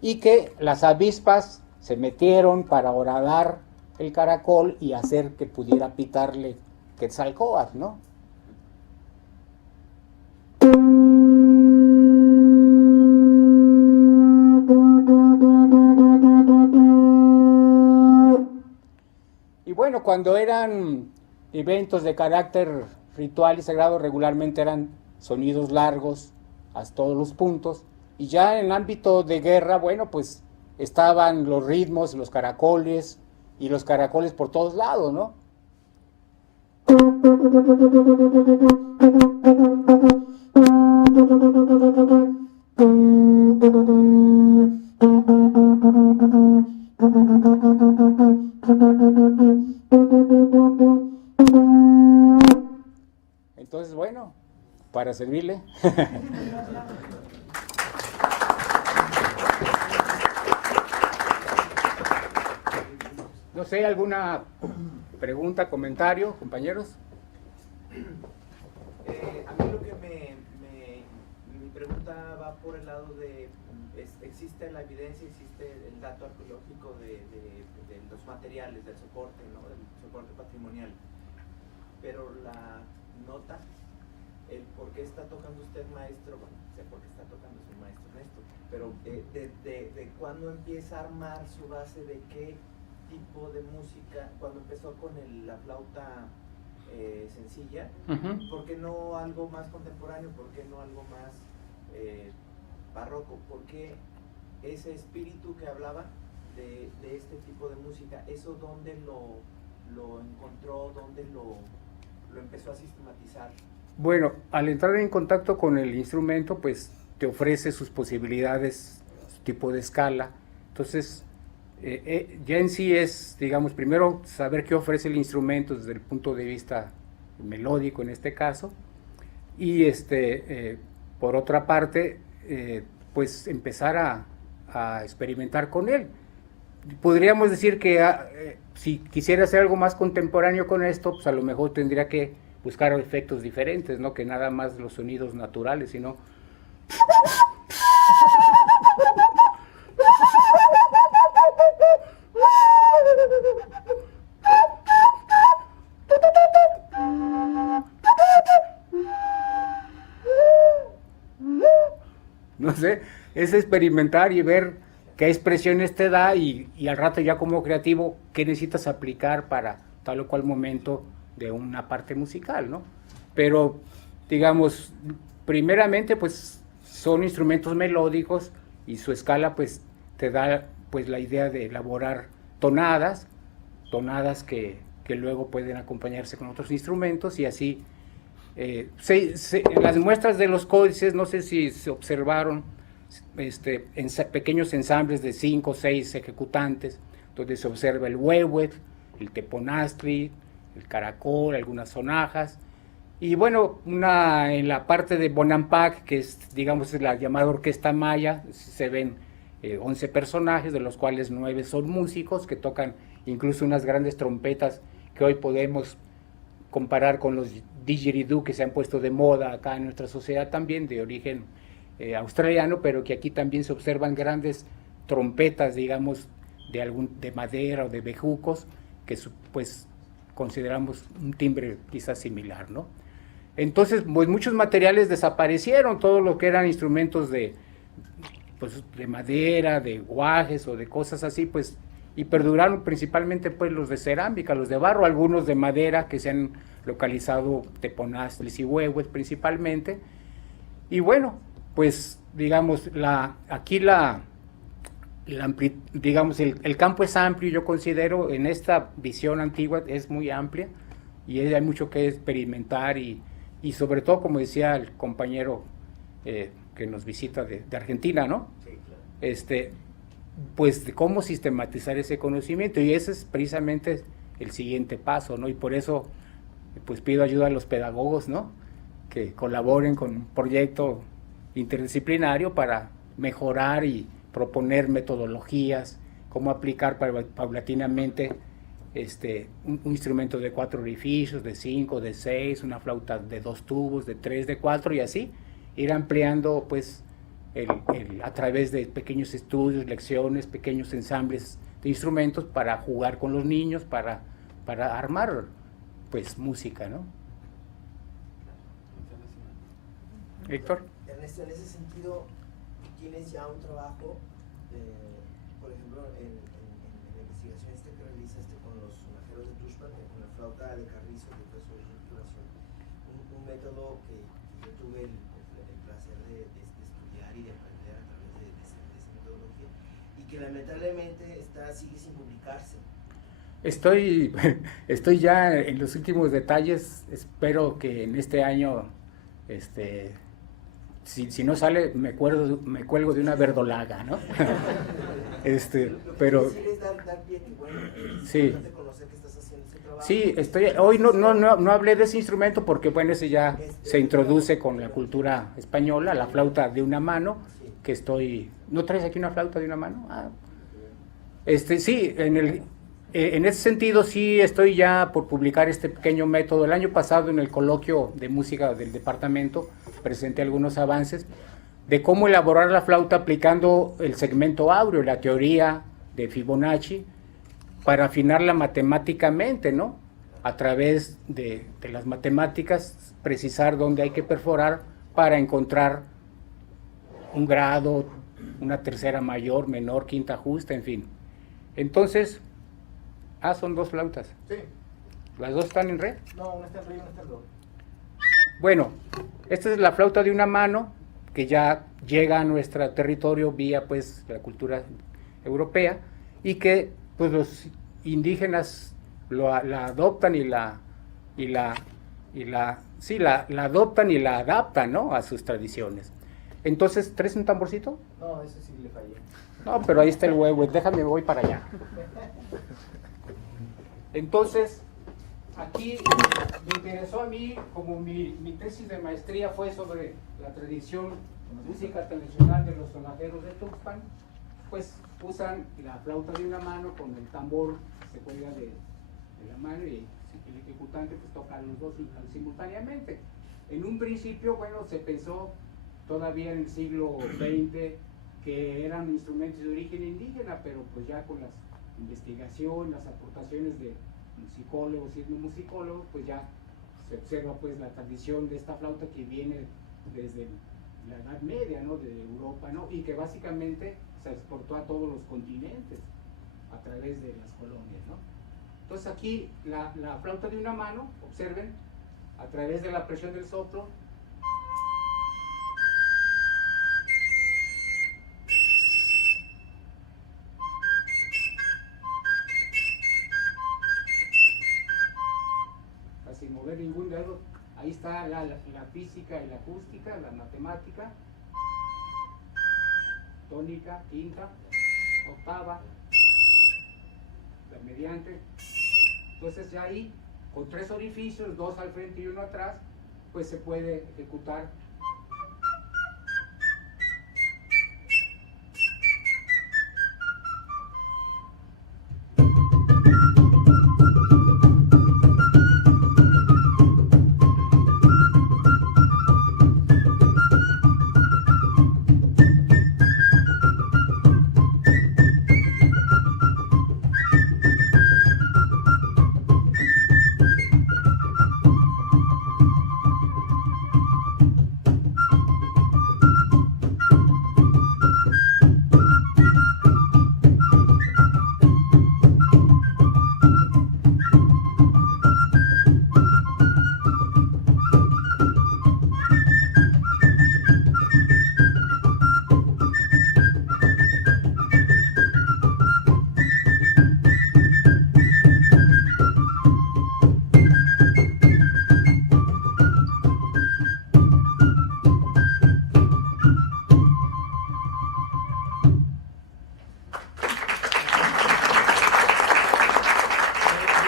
y que las avispas se metieron para horadar el caracol y hacer que pudiera pitarle Quetzalcóatl, ¿no? Y bueno, cuando eran eventos de carácter ritual y sagrado, regularmente eran sonidos largos hasta todos los puntos, y ya en el ámbito de guerra, bueno, pues estaban los ritmos, los caracoles, y los caracoles por todos lados, ¿no? Entonces, bueno, para servirle. No sé, ¿alguna pregunta, comentario, compañeros? A mí lo que mi pregunta va por el lado de, ¿existe la evidencia, existe el dato arqueológico de los materiales, del soporte, ¿no? Del soporte patrimonial? Pero la nota, el por qué está tocando usted, maestro, bueno, sé por qué está tocando, es un maestro en esto, pero de cuándo empieza a armar su base, de qué tipo de música, cuando empezó con la flauta sencilla, ¿por qué no algo más contemporáneo? ¿Por qué no algo más barroco? ¿Por qué ese espíritu que hablaba de este tipo de música, eso dónde lo encontró, dónde lo empezó a sistematizar? Bueno, al entrar en contacto con el instrumento, pues te ofrece sus posibilidades, su tipo de escala. Entonces, ya en sí es, digamos, primero saber qué ofrece el instrumento desde el punto de vista melódico en este caso, y por otra parte, pues empezar a experimentar con él. Podríamos decir que si quisiera hacer algo más contemporáneo con esto, pues a lo mejor tendría que buscar efectos diferentes, no que nada más los sonidos naturales, sino no sé, es experimentar y ver qué expresiones te da, y al rato ya como creativo qué necesitas aplicar para tal o cual momento de una parte musical, ¿no? Pero, digamos, primeramente pues son instrumentos melódicos, y su escala pues te da pues la idea de elaborar tonadas que luego pueden acompañarse con otros instrumentos, y así en las muestras de los códices, no sé si se observaron pequeños ensambles de 5 o 6 ejecutantes, donde se observa el huehuet, el teponaztli, el caracol, algunas sonajas, y bueno, en la parte de Bonampak, que es, digamos, la llamada orquesta maya, se ven 11 personajes, de los cuales 9 son músicos, que tocan incluso unas grandes trompetas que hoy podemos comparar con los didgeridoo que se han puesto de moda acá en nuestra sociedad también, de origen australiano, pero que aquí también se observan grandes trompetas, digamos, de madera o de bejucos, que pues consideramos un timbre quizás similar, ¿no? Entonces, pues muchos materiales desaparecieron, todo lo que eran instrumentos de madera, de guajes o de cosas así, pues, y perduraron principalmente pues los de cerámica, los de barro, algunos de madera que se han localizado, teponaztlis y huehues principalmente. Y bueno, pues digamos, aquí digamos, el campo es amplio, yo considero, en esta visión antigua es muy amplia y hay mucho que experimentar y sobre todo, como decía el compañero que nos visita de Argentina, ¿no? Sí, claro. Pues de cómo sistematizar ese conocimiento, y ese es precisamente el siguiente paso, ¿no? Y por eso pues pido ayuda a los pedagogos, ¿no? Que colaboren con un proyecto interdisciplinario para mejorar y proponer metodologías, cómo aplicar paulatinamente un instrumento de 4 orificios, de 5, de 6, una flauta de 2 tubos, de 3, de 4, y así ir ampliando pues a través de pequeños estudios, lecciones, pequeños ensambles de instrumentos para jugar con los niños, para armar pues música, ¿no? Héctor. Ernesto, en ese sentido, tienes ya un trabajo, por ejemplo, en la investigación que realizaste con los sonajeros de Tuxpan, con la flauta de Carrizo, que fue su estructuración, un método que yo tuve el placer de estudiar y de aprender a través de esa metodología, y que lamentablemente sigue sin publicarse. Estoy ya en los últimos detalles. Espero que en este año, si no sale, me cuelgo de una verdolaga, ¿no? Pero Es dar pie que, bueno, sí. conocer que estás haciendo ese trabajo. Sí, hoy no hablé de ese instrumento porque bueno, ese ya se introduce con la cultura española, la flauta de una mano, que ¿no traes aquí una flauta de una mano? Ah. Sí, en ese sentido sí estoy ya por publicar este pequeño método. El año pasado en el coloquio de música del departamento presenté algunos avances de cómo elaborar la flauta aplicando el segmento áureo, la teoría de Fibonacci, para afinarla matemáticamente, ¿no? A través de las matemáticas, precisar dónde hay que perforar para encontrar un grado, una tercera mayor, menor, quinta justa, en fin. Entonces, son 2 flautas. Sí. ¿Las 2 están en red? No, una está en río, una está en do. Bueno, esta es la flauta de una mano que ya llega a nuestro territorio vía pues la cultura europea y que pues los indígenas la adoptan y la adoptan y la adaptan, ¿no? A sus tradiciones. Entonces, ¿traes un tamborcito? No, ese sí le fallé. No, pero ahí está el huevo, déjame, voy para allá. Entonces, aquí me interesó a mí, como mi tesis de maestría fue sobre la tradición música tradicional de los sonajeros de Tuxpan, pues usan la flauta de una mano con el tambor que se cuelga de la mano y el ejecutante pues toca los 2 simultáneamente. En un principio, bueno, se pensó todavía en el siglo XX que eran instrumentos de origen indígena, pero pues ya con las investigaciones, las aportaciones de musicólogos y etnomusicólogos, pues ya se observa pues la tradición de esta flauta que viene desde la Edad Media, ¿no? De Europa, ¿no? Y que básicamente se exportó a todos los continentes a través de las colonias, ¿no? Entonces aquí la flauta de una mano, observen, a través de la presión del soplo, sin mover ningún dedo, ahí está la física y la acústica, la matemática, tónica, quinta, octava, la mediante. Entonces ya ahí, con 3 orificios, 2 al frente y 1 atrás, pues se puede ejecutar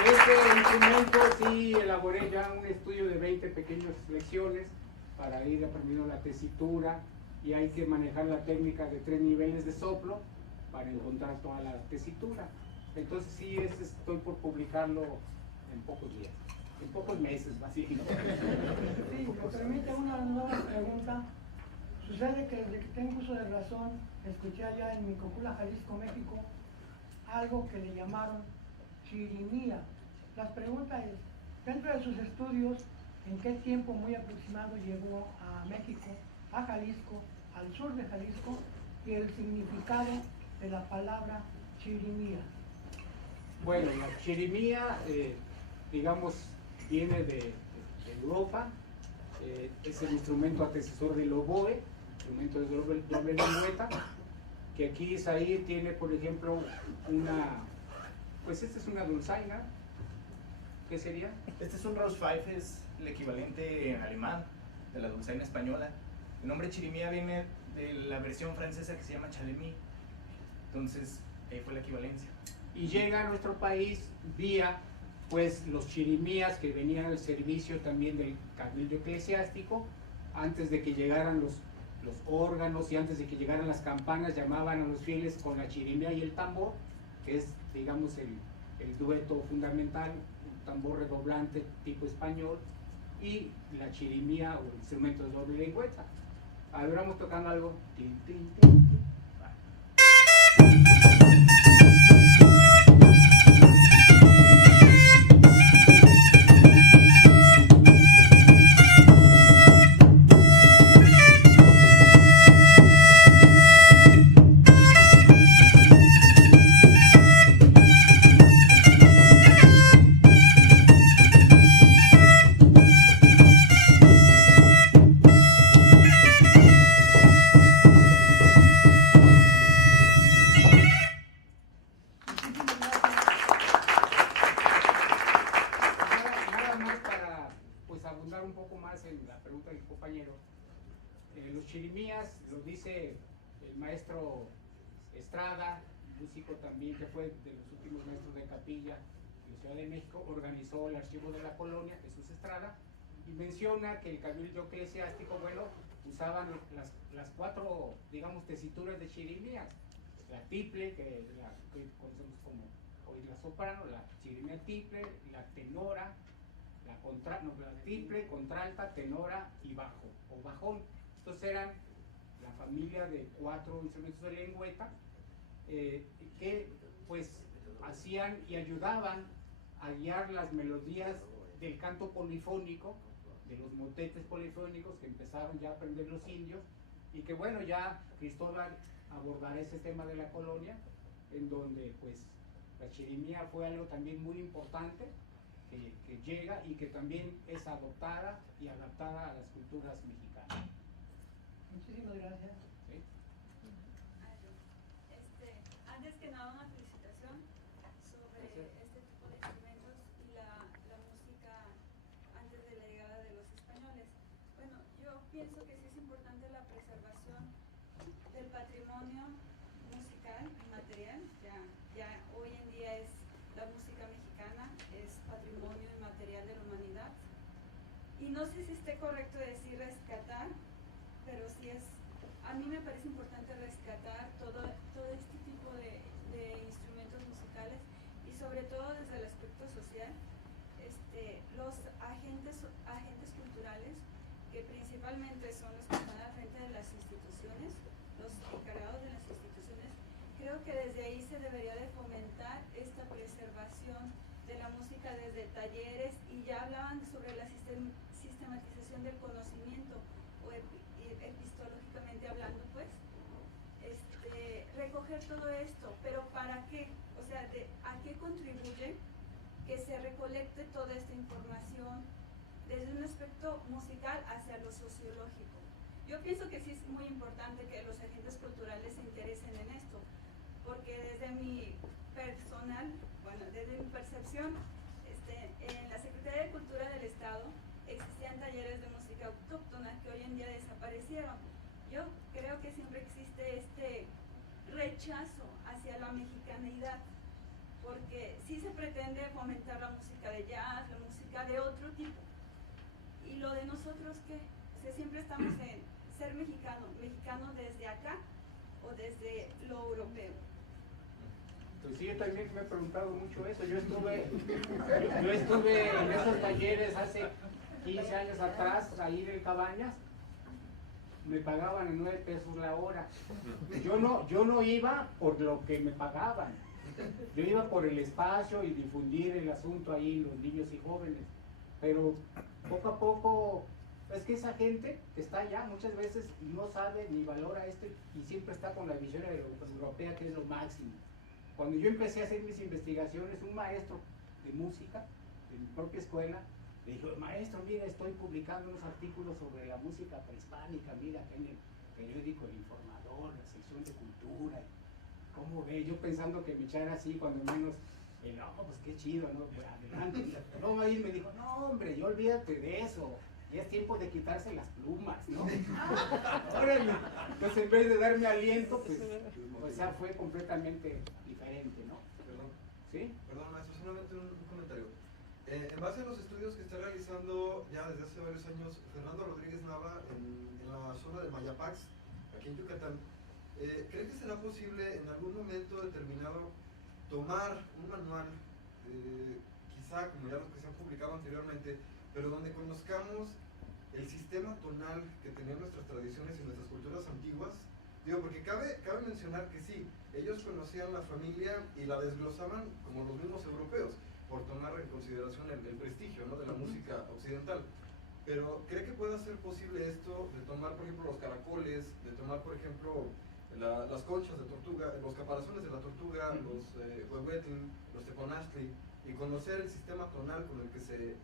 este instrumento sí elaboré ya un estudio de 20 pequeñas lecciones para ir aprendiendo la tesitura, y hay que manejar la técnica de 3 niveles de soplo para encontrar toda la tesitura. Entonces sí, estoy por publicarlo en pocos días, en pocos meses, básicamente. Sí, me permite una nueva pregunta. Sucede que desde que tengo uso de razón, escuché allá en Micocula, Jalisco, México, algo que le llamaron chirimía. La pregunta es, dentro de sus estudios, ¿en qué tiempo muy aproximado llegó a México, a Jalisco, al sur de Jalisco, y el significado de la palabra chirimía? Bueno, la chirimía, digamos, viene de Europa, es el instrumento antecesor del oboe, instrumento de doble lengüeta, que aquí Isaí tiene, por ejemplo, pues esta es una dulzaina. ¿Qué sería? Este es un Rauspfeife, es el equivalente en alemán de la dulzaina española. El nombre chirimía viene de la versión francesa que se llama chalemí. Entonces, ahí fue la equivalencia. Y llega a nuestro país vía, pues, los chirimías que venían al servicio también del cabildo eclesiástico. Antes de que llegaran los órganos y antes de que llegaran las campanas, llamaban a los fieles con la chirimía y el tambor, que es, digamos, el dueto fundamental, un tambor redoblante tipo español, y la chirimía o el instrumento de doble lengüeta. A ver, vamos tocando algo. Tin, tin, tin, tin. Los chirimías, lo dice el maestro Estrada, músico también que fue de los últimos maestros de capilla de la Ciudad de México, organizó el archivo de la colonia, Jesús Estrada, y menciona que el cabildo eclesiástico, bueno, usaban las 4, digamos, tesituras de chirimías: la tiple, que conocemos como hoy la soprano, la chirimía tiple, la tenora, la tiple, contralta, tenora y bajo o bajón. Estos eran la familia de 4 instrumentos de lengüeta que pues hacían y ayudaban a guiar las melodías del canto polifónico, de los motetes polifónicos que empezaron ya a aprender los indios, y que bueno, ya Cristóbal abordará ese tema de la colonia, en donde pues la chirimía fue algo también muy importante que llega y que también es adoptada y adaptada a las culturas mexicanas. Muchísimas gracias. ¿Sí? Antes que nada, una felicitación sobre este tipo de instrumentos y la música antes de la llegada de los españoles. Bueno, yo pienso que sí es importante la preservación del patrimonio musical y material. Ya hoy en día la música mexicana es patrimonio inmaterial de la humanidad. Y no sé si esté correcto decir rescatar, pero sí a mí me parece importante rescatar todo este tipo de instrumentos musicales, y sobre todo desde el aspecto social, los agentes culturales, que principalmente son los que están al frente de las instituciones, los encargados de las instituciones. Creo que desde ahí se debería de fomentar esta preservación de la música desde talleres, y ya hablaban sobre la sistematización del conocimiento, o epistológicamente hablando, pues, recoger todo esto. Pero ¿para qué? O sea, ¿a qué contribuye que se recolecte toda esta información desde un aspecto musical hacia lo sociológico? Yo pienso que sí es muy importante que los agentes culturales se interesen en esto, porque desde mi percepción, en la Secretaría de Cultura del Estado existían talleres de música autóctona que hoy en día desaparecieron. Yo creo que siempre existe este rechazo hacia la mexicanidad, porque sí se pretende pretende fomentar la música de jazz, la música de otro tipo. ¿Y lo de nosotros qué? O sea, siempre estamos en ser mexicano desde acá o desde lo europeo. Pues sí, yo también me he preguntado mucho eso. Yo estuve en esos talleres hace 15 años atrás, ahí en el Cabañas. Me pagaban en 9 pesos la hora. Yo no iba por lo que me pagaban. Yo iba por el espacio y difundir el asunto ahí, los niños y jóvenes. Pero poco a poco, es que esa gente que está allá muchas veces no sabe ni valora esto y siempre está con la visión europea, que es lo máximo. Cuando yo empecé a hacer mis investigaciones, un maestro de música de mi propia escuela me dijo: maestro, mira, estoy publicando unos artículos sobre la música prehispánica, mira, acá en el periódico El Informador, la sección de cultura. ¿Cómo ve? Yo pensando que me echara así, cuando menos, no, pues qué chido, ¿no? Pues adelante. No, ahí me dijo: no, hombre, yo olvídate de eso. Ya es tiempo de quitarse las plumas, ¿no? Órale. Entonces, en vez de darme aliento, pues, o sea, fue completamente diferente, ¿no? Perdón. ¿Sí? Perdón, maestro, solamente un comentario. En base a los estudios que está realizando ya desde hace varios años Fernando Rodríguez Nava en la zona de Mayapax, aquí en Yucatán, ¿cree que será posible en algún momento determinado tomar un manual, quizá como ya los que se han publicado anteriormente, pero donde conozcamos el sistema tonal que tenían nuestras tradiciones y nuestras culturas antiguas? Digo, porque cabe mencionar que sí, ellos conocían la familia y la desglosaban como los mismos europeos, por tomar en consideración el prestigio, ¿no?, de la música occidental. Pero ¿cree que pueda ser posible esto de tomar, por ejemplo, los caracoles, de tomar, por ejemplo, las conchas de tortuga, los caparazones de la tortuga, los huehuetl, los teponaztli, y conocer el sistema tonal con el que se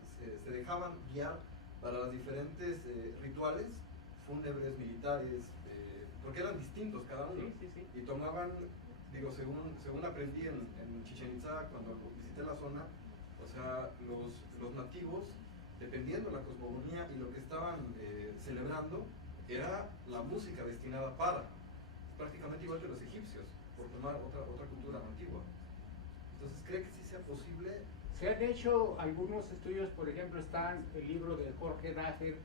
dejaban guiar para los diferentes rituales fúnebres, militares, porque eran distintos cada uno? Sí, sí, sí. Y tomaban, digo, según aprendí en Chichén Itzá cuando visité la zona, o sea, los nativos, dependiendo de la cosmogonía y lo que estaban celebrando, era la música destinada para, prácticamente igual que los egipcios, por tomar otra cultura antigua. Entonces, ¿cree que sí sea posible? Se han hecho algunos estudios, por ejemplo, está el libro de Jorge Dager,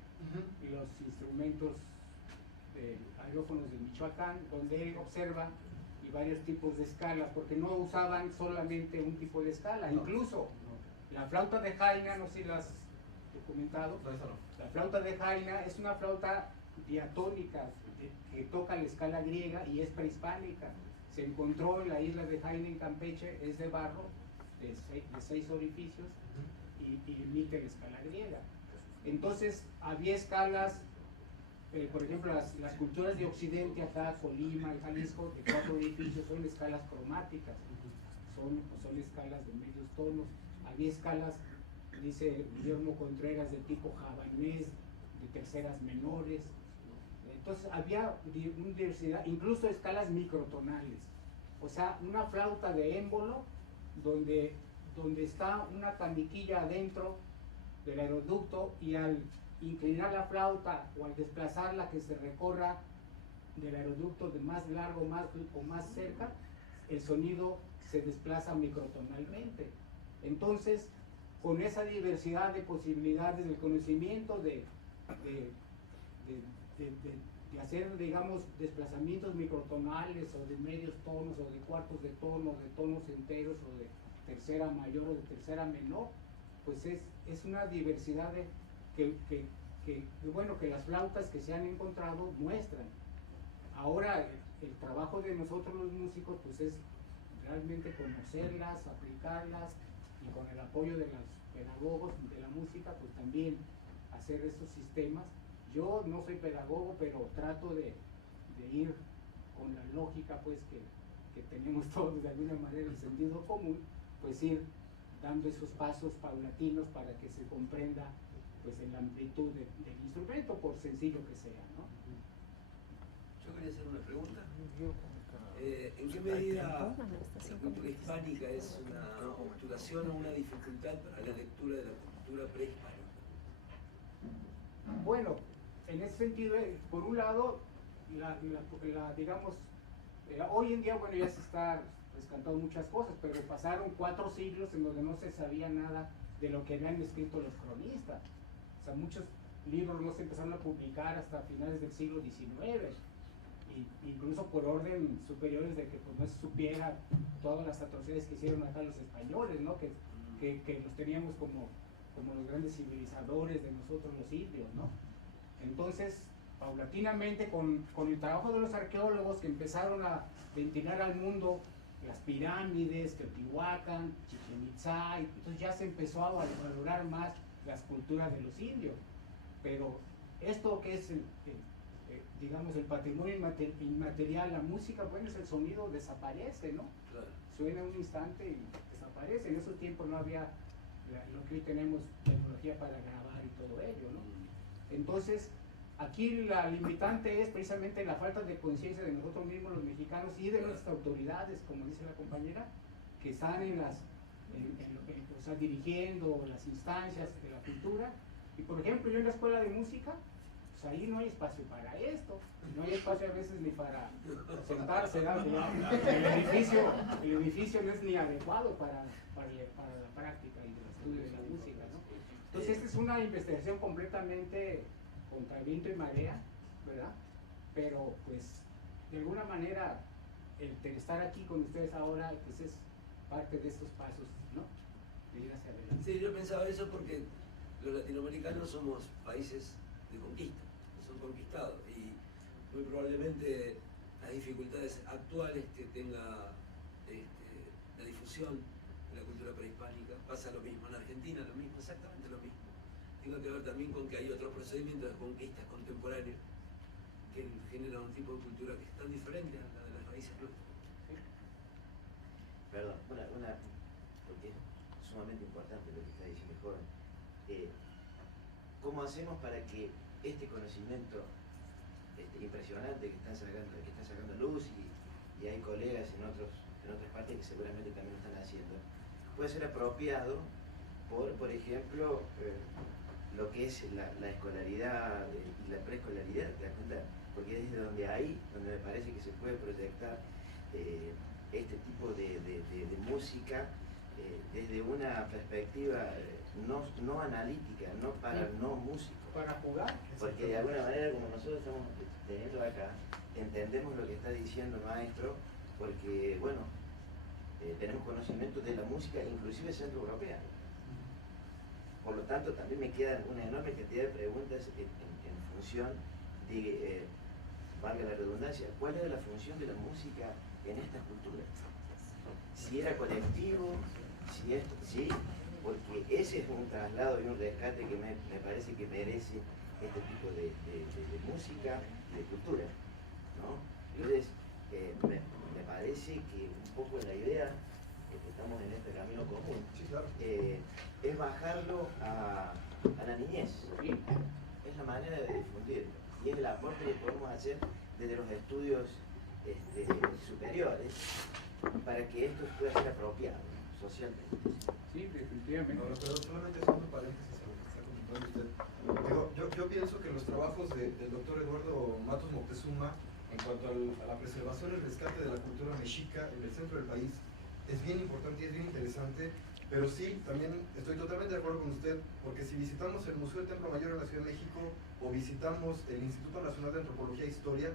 y los instrumentos aerófonos de Michoacán, donde él observa y varios tipos de escalas, porque no usaban solamente un tipo de escala, No. incluso la flauta de Jaina, no sé si la has documentado. No, esa no. La flauta de Jaina es una flauta diatónica que toca la escala griega y es prehispánica. Se encontró en la isla de Jaina, en Campeche, es de barro, de 6 orificios, y emite la escala griega. Entonces había escalas, por ejemplo, las culturas de Occidente, acá, Colima y Jalisco, de 4 orificios, son escalas cromáticas, son escalas de medios tonos. Había escalas, dice Guillermo Contreras, de tipo javanés, de terceras menores. Entonces había una diversidad, incluso escalas microtonales. O sea, una flauta de émbolo donde está una cambiquilla adentro del aeroducto, y al inclinar la flauta o al desplazarla, que se recorra del aeroducto de más largo o más cerca, el sonido se desplaza microtonalmente. Entonces, con esa diversidad de posibilidades del conocimiento de hacer, digamos, desplazamientos microtonales o de medios tonos o de cuartos de tono, de tonos enteros o de tercera mayor o de tercera menor, pues es una diversidad que las flautas que se han encontrado muestran. Ahora el trabajo de nosotros los músicos pues es realmente conocerlas, aplicarlas, y con el apoyo de los pedagogos de la música pues también hacer esos sistemas. Yo no soy pedagogo, pero trato de ir con la lógica pues que tenemos todos, de alguna manera el sentido común, pues ir dando esos pasos paulatinos para que se comprenda pues en la amplitud del instrumento, por sencillo que sea, ¿no? Yo quería hacer una pregunta. ¿En qué medida la cultura hispánica es una obturación o una dificultad para la lectura de la cultura prehispánica? Bueno, en ese sentido, por un lado, digamos, hoy en día, bueno, ya se está descantado muchas cosas, pero pasaron 4 siglos en donde no se sabía nada de lo que habían escrito los cronistas. O sea, muchos libros no se empezaron a publicar hasta finales del siglo XIX, incluso por orden superiores de que pues, no se supiera todas las atrocidades que hicieron acá los españoles, ¿no? que los teníamos como los grandes civilizadores de nosotros los indios, ¿no? Entonces, paulatinamente, con el trabajo de los arqueólogos que empezaron a ventilar al mundo las pirámides, Teotihuacán, Chichén Itzá, entonces ya se empezó a valorar más las culturas de los indios. Pero esto que es digamos el patrimonio inmaterial, la música, bueno, es el sonido, desaparece, ¿no? Claro. Suena un instante y desaparece. En esos tiempos no había lo que hoy tenemos, tecnología para grabar y todo ello, ¿no? Entonces, aquí la limitante es precisamente la falta de conciencia de nosotros mismos los mexicanos y de nuestras autoridades, como dice la compañera, que están o sea, dirigiendo las instancias de la cultura. Y por ejemplo, yo en la escuela de música, pues ahí no hay espacio para esto, no hay espacio a veces ni para sentarse, ¿no? El edificio no es ni adecuado para la práctica y el estudio de la música, ¿no? Entonces esta es una investigación completamente contra viento y marea, ¿verdad? Pero pues de alguna manera el estar aquí con ustedes ahora pues es parte de estos pasos, ¿no? De ir hacia adelante. Sí, yo pensaba eso porque los latinoamericanos somos países de conquista, son conquistados y muy probablemente las dificultades actuales que tenga la difusión de la cultura prehispánica, pasa lo mismo en Argentina, lo mismo, exactamente lo mismo. Tiene que ver también con que hay otros procedimientos de conquistas contemporáneas que generan un tipo de cultura que es tan diferente a la de las raíces nuestras. ¿Sí? Perdón, porque es sumamente importante lo que está diciendo el joven. ¿Cómo hacemos para que este conocimiento impresionante que está sacando luz y hay colegas en otras partes que seguramente también lo están haciendo, puede ser apropiado por ejemplo, lo que es la escolaridad y la preescolaridad, ¿te das cuenta? Porque es desde donde me parece que se puede proyectar este tipo de música desde una perspectiva no analítica, no para el no músico. Para jugar. Porque de alguna manera, como nosotros estamos teniendo acá, entendemos lo que está diciendo el maestro, porque, bueno, tenemos conocimiento de la música, inclusive centroeuropea. Por lo tanto, también me quedan una enorme cantidad de preguntas en función de, valga la redundancia, ¿cuál era la función de la música en estas culturas? Si era colectivo, sí, porque ese es un traslado y un rescate que me parece que merece este tipo de música y de cultura, ¿no? Entonces, me parece que un poco la idea, que estamos en este camino común, Sí, claro. Es bajarlo a la niñez. Sí. Es la manera de difundirlo y es el aporte que podemos hacer desde los estudios superiores para que esto pueda ser apropiado socialmente. Sí, definitivamente. Ahora, pero solamente haciendo un paréntesis a lo que está comentando usted. Digo, yo pienso que los trabajos del doctor Eduardo Matos Moctezuma en cuanto a la preservación y el rescate de la cultura mexica en el centro del país es bien importante y es bien interesante, pero sí, también estoy totalmente de acuerdo con usted, porque si visitamos el Museo del Templo Mayor en la Ciudad de México o visitamos el Instituto Nacional de Antropología e Historia,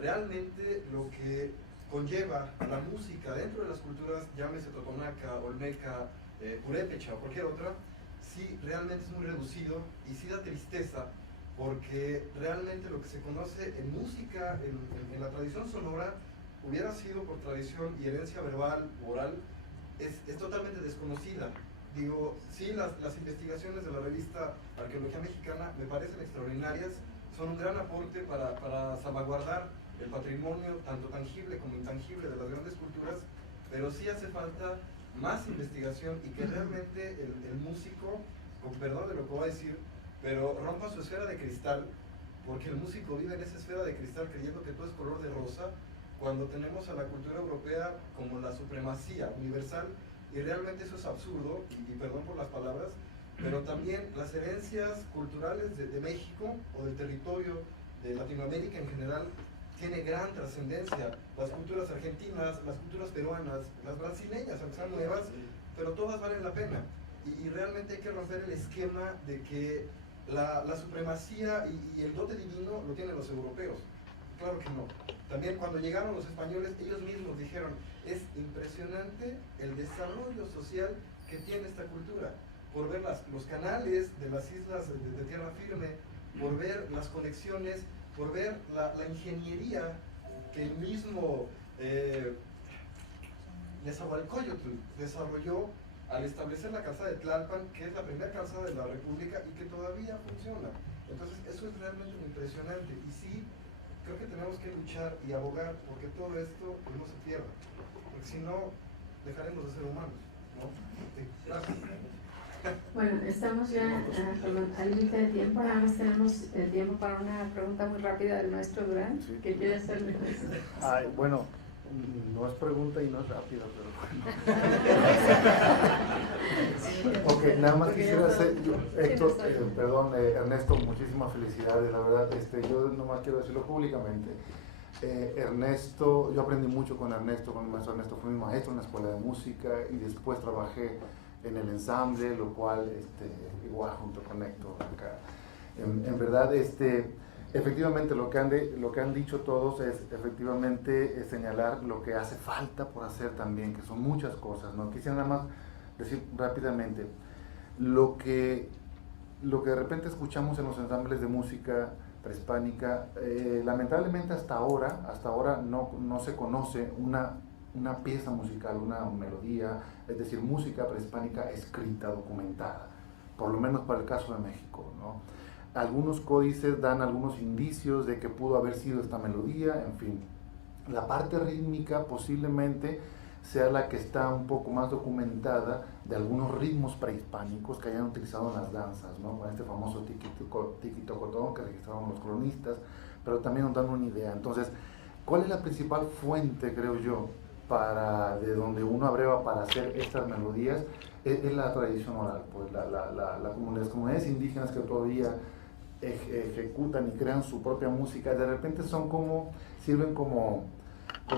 realmente lo que conlleva la música dentro de las culturas, llámese totonaca, olmeca, purépecha o cualquier otra, sí realmente es muy reducido y sí da tristeza, porque realmente lo que se conoce en música, en la tradición sonora, hubiera sido por tradición y herencia verbal, oral, es totalmente desconocida. Digo, sí, las investigaciones de la revista Arqueología Mexicana me parecen extraordinarias, son un gran aporte para salvaguardar el patrimonio tanto tangible como intangible de las grandes culturas, pero sí hace falta más investigación y que realmente el músico, con perdón de lo que voy a decir, pero rompa su esfera de cristal, porque el músico vive en esa esfera de cristal creyendo que todo es color de rosa, cuando tenemos a la cultura europea como la supremacía universal, y realmente eso es absurdo, y perdón por las palabras, pero también las herencias culturales de México o del territorio de Latinoamérica en general tiene gran trascendencia. Las culturas argentinas, las culturas peruanas, las brasileñas, aunque sean nuevas, pero todas valen la pena. Y realmente hay que romper el esquema de que la supremacía y el dote divino lo tienen los europeos. Claro que no. También cuando llegaron los españoles, ellos mismos dijeron, es impresionante el desarrollo social que tiene esta cultura, por ver los canales de las islas de tierra firme, por ver las conexiones, por ver la ingeniería que el mismo Nezahualcóyotl desarrolló al establecer la calzada de Tlalpan, que es la primera calzada de la República y que todavía funciona. Entonces eso es realmente impresionante, y sí, creo que tenemos que luchar y abogar porque todo esto pues, no se pierda, porque si no, dejaremos de ser humanos, ¿no? Sí, gracias. Bueno, estamos ya al límite de tiempo, nada más tenemos el tiempo para una pregunta muy rápida del maestro Durán, Sí. que quiere hacerle. Ay, bueno, no es pregunta y no es rápida, pero bueno. Ok, nada más quisiera hacer, Héctor, perdón, Ernesto, muchísimas felicidades, la verdad, yo nomás quiero decirlo públicamente. Ernesto, yo aprendí mucho con Ernesto, con el maestro Ernesto, fue mi maestro en la escuela de música y después trabajé en el ensamble, lo cual, igual junto con Héctor acá. En verdad, efectivamente lo que han dicho todos es efectivamente señalar lo que hace falta por hacer también, que son muchas cosas, ¿no? Quisiera nada más decir rápidamente, lo que de repente escuchamos en los ensambles de música prehispánica, lamentablemente hasta ahora no se conoce una pieza musical, una melodía, es decir, música prehispánica escrita, documentada, por lo menos para el caso de México, ¿no? Algunos códices dan algunos indicios de que pudo haber sido esta melodía, en fin. La parte rítmica posiblemente sea la que está un poco más documentada de algunos ritmos prehispánicos que hayan utilizado en las danzas, ¿no? Con este famoso tiquitocotón que registraron los cronistas, pero también nos dan una idea. Entonces, ¿cuál es la principal fuente, creo yo, de donde uno abreva para hacer estas melodías? Es la tradición oral, pues las comunidades indígenas que todavía ejecutan y crean su propia música, de repente sirven como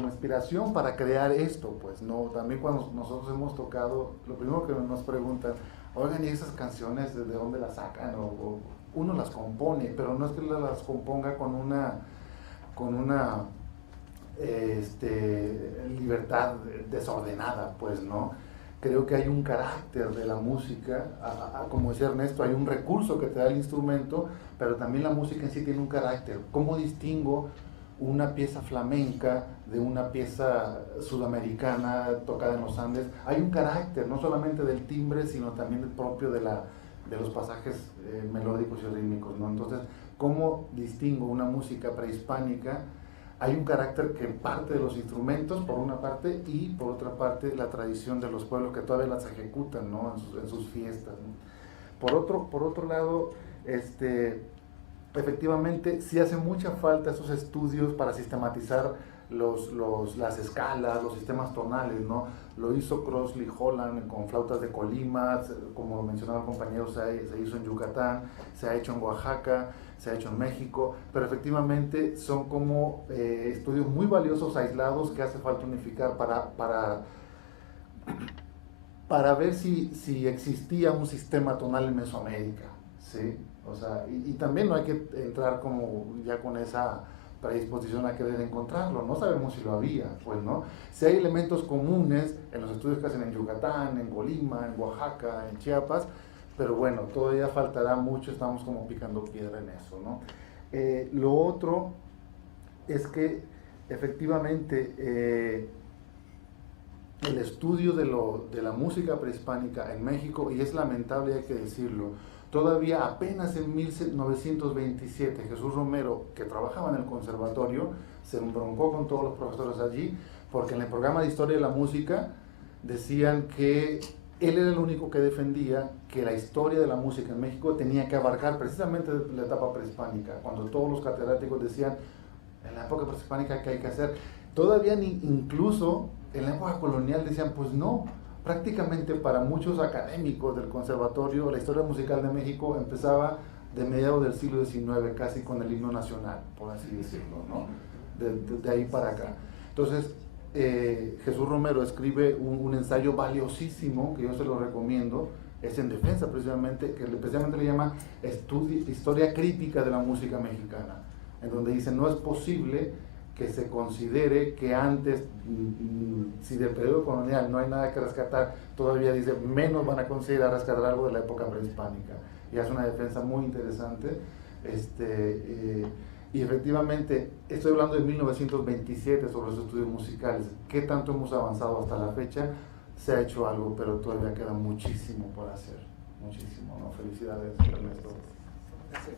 inspiración para crear esto, pues, ¿no? También cuando nosotros hemos tocado, lo primero que nos preguntan, oigan, ¿y esas canciones de dónde las sacan? O uno las compone, pero no es que las componga con una libertad desordenada, pues, ¿no? Creo que hay un carácter de la música, como decía Ernesto, hay un recurso que te da el instrumento, pero también la música en sí tiene un carácter. ¿Cómo distingo una pieza flamenca de una pieza sudamericana tocada en los Andes? Hay un carácter, no solamente del timbre, sino también el propio de los pasajes melódicos y rítmicos, ¿no? Entonces, ¿cómo distingo una música prehispánica? Hay un carácter que parte de los instrumentos, por una parte, y por otra parte, la tradición de los pueblos que todavía las ejecutan, ¿no? en sus fiestas, ¿no? Por otro lado, efectivamente, sí hace mucha falta esos estudios para sistematizar las escalas, los sistemas tonales, ¿no? Lo hizo Crossley Holland con flautas de Colima, como mencionaba el compañero, se hizo en Yucatán, se ha hecho en Oaxaca, se ha hecho en México, pero efectivamente son como estudios muy valiosos, aislados, que hace falta unificar para ver si existía un sistema tonal en Mesoamérica, ¿sí? O sea, y también no hay que entrar como ya con esa predisposición a querer encontrarlo, no sabemos si lo había, pues, ¿no? Si hay elementos comunes en los estudios que hacen en Yucatán, en Colima, en Oaxaca, en Chiapas, pero bueno, todavía faltará mucho, estamos como picando piedra en eso, ¿no? Lo otro es que efectivamente el estudio de la música prehispánica en México, y es lamentable, hay que decirlo, todavía apenas en 1927 Jesús Romero, que trabajaba en el conservatorio, se embroncó con todos los profesores allí, porque en el programa de Historia de la Música decían que él era el único que defendía que la historia de la música en México tenía que abarcar precisamente la etapa prehispánica, cuando todos los catedráticos decían, en la época prehispánica, ¿qué hay que hacer? Todavía incluso en la época colonial decían, pues no, prácticamente para muchos académicos del conservatorio, la historia musical de México empezaba de mediados del siglo XIX, casi con el himno nacional, por así decirlo, ¿no? de ahí para acá. Entonces, Jesús Romero escribe un ensayo valiosísimo, que yo se lo recomiendo, es en defensa precisamente, que especialmente le llama Historia Crítica de la Música Mexicana, en donde dice, no es posible que se considere que antes, si del periodo colonial no hay nada que rescatar, todavía dice, menos van a considerar rescatar algo de la época prehispánica. Y es una defensa muy interesante. Y efectivamente, estoy hablando de 1927 sobre los estudios musicales. ¿Qué tanto hemos avanzado hasta la fecha? Se ha hecho algo, pero todavía queda muchísimo por hacer. Muchísimo, ¿no? Felicidades, Ernesto. Gracias.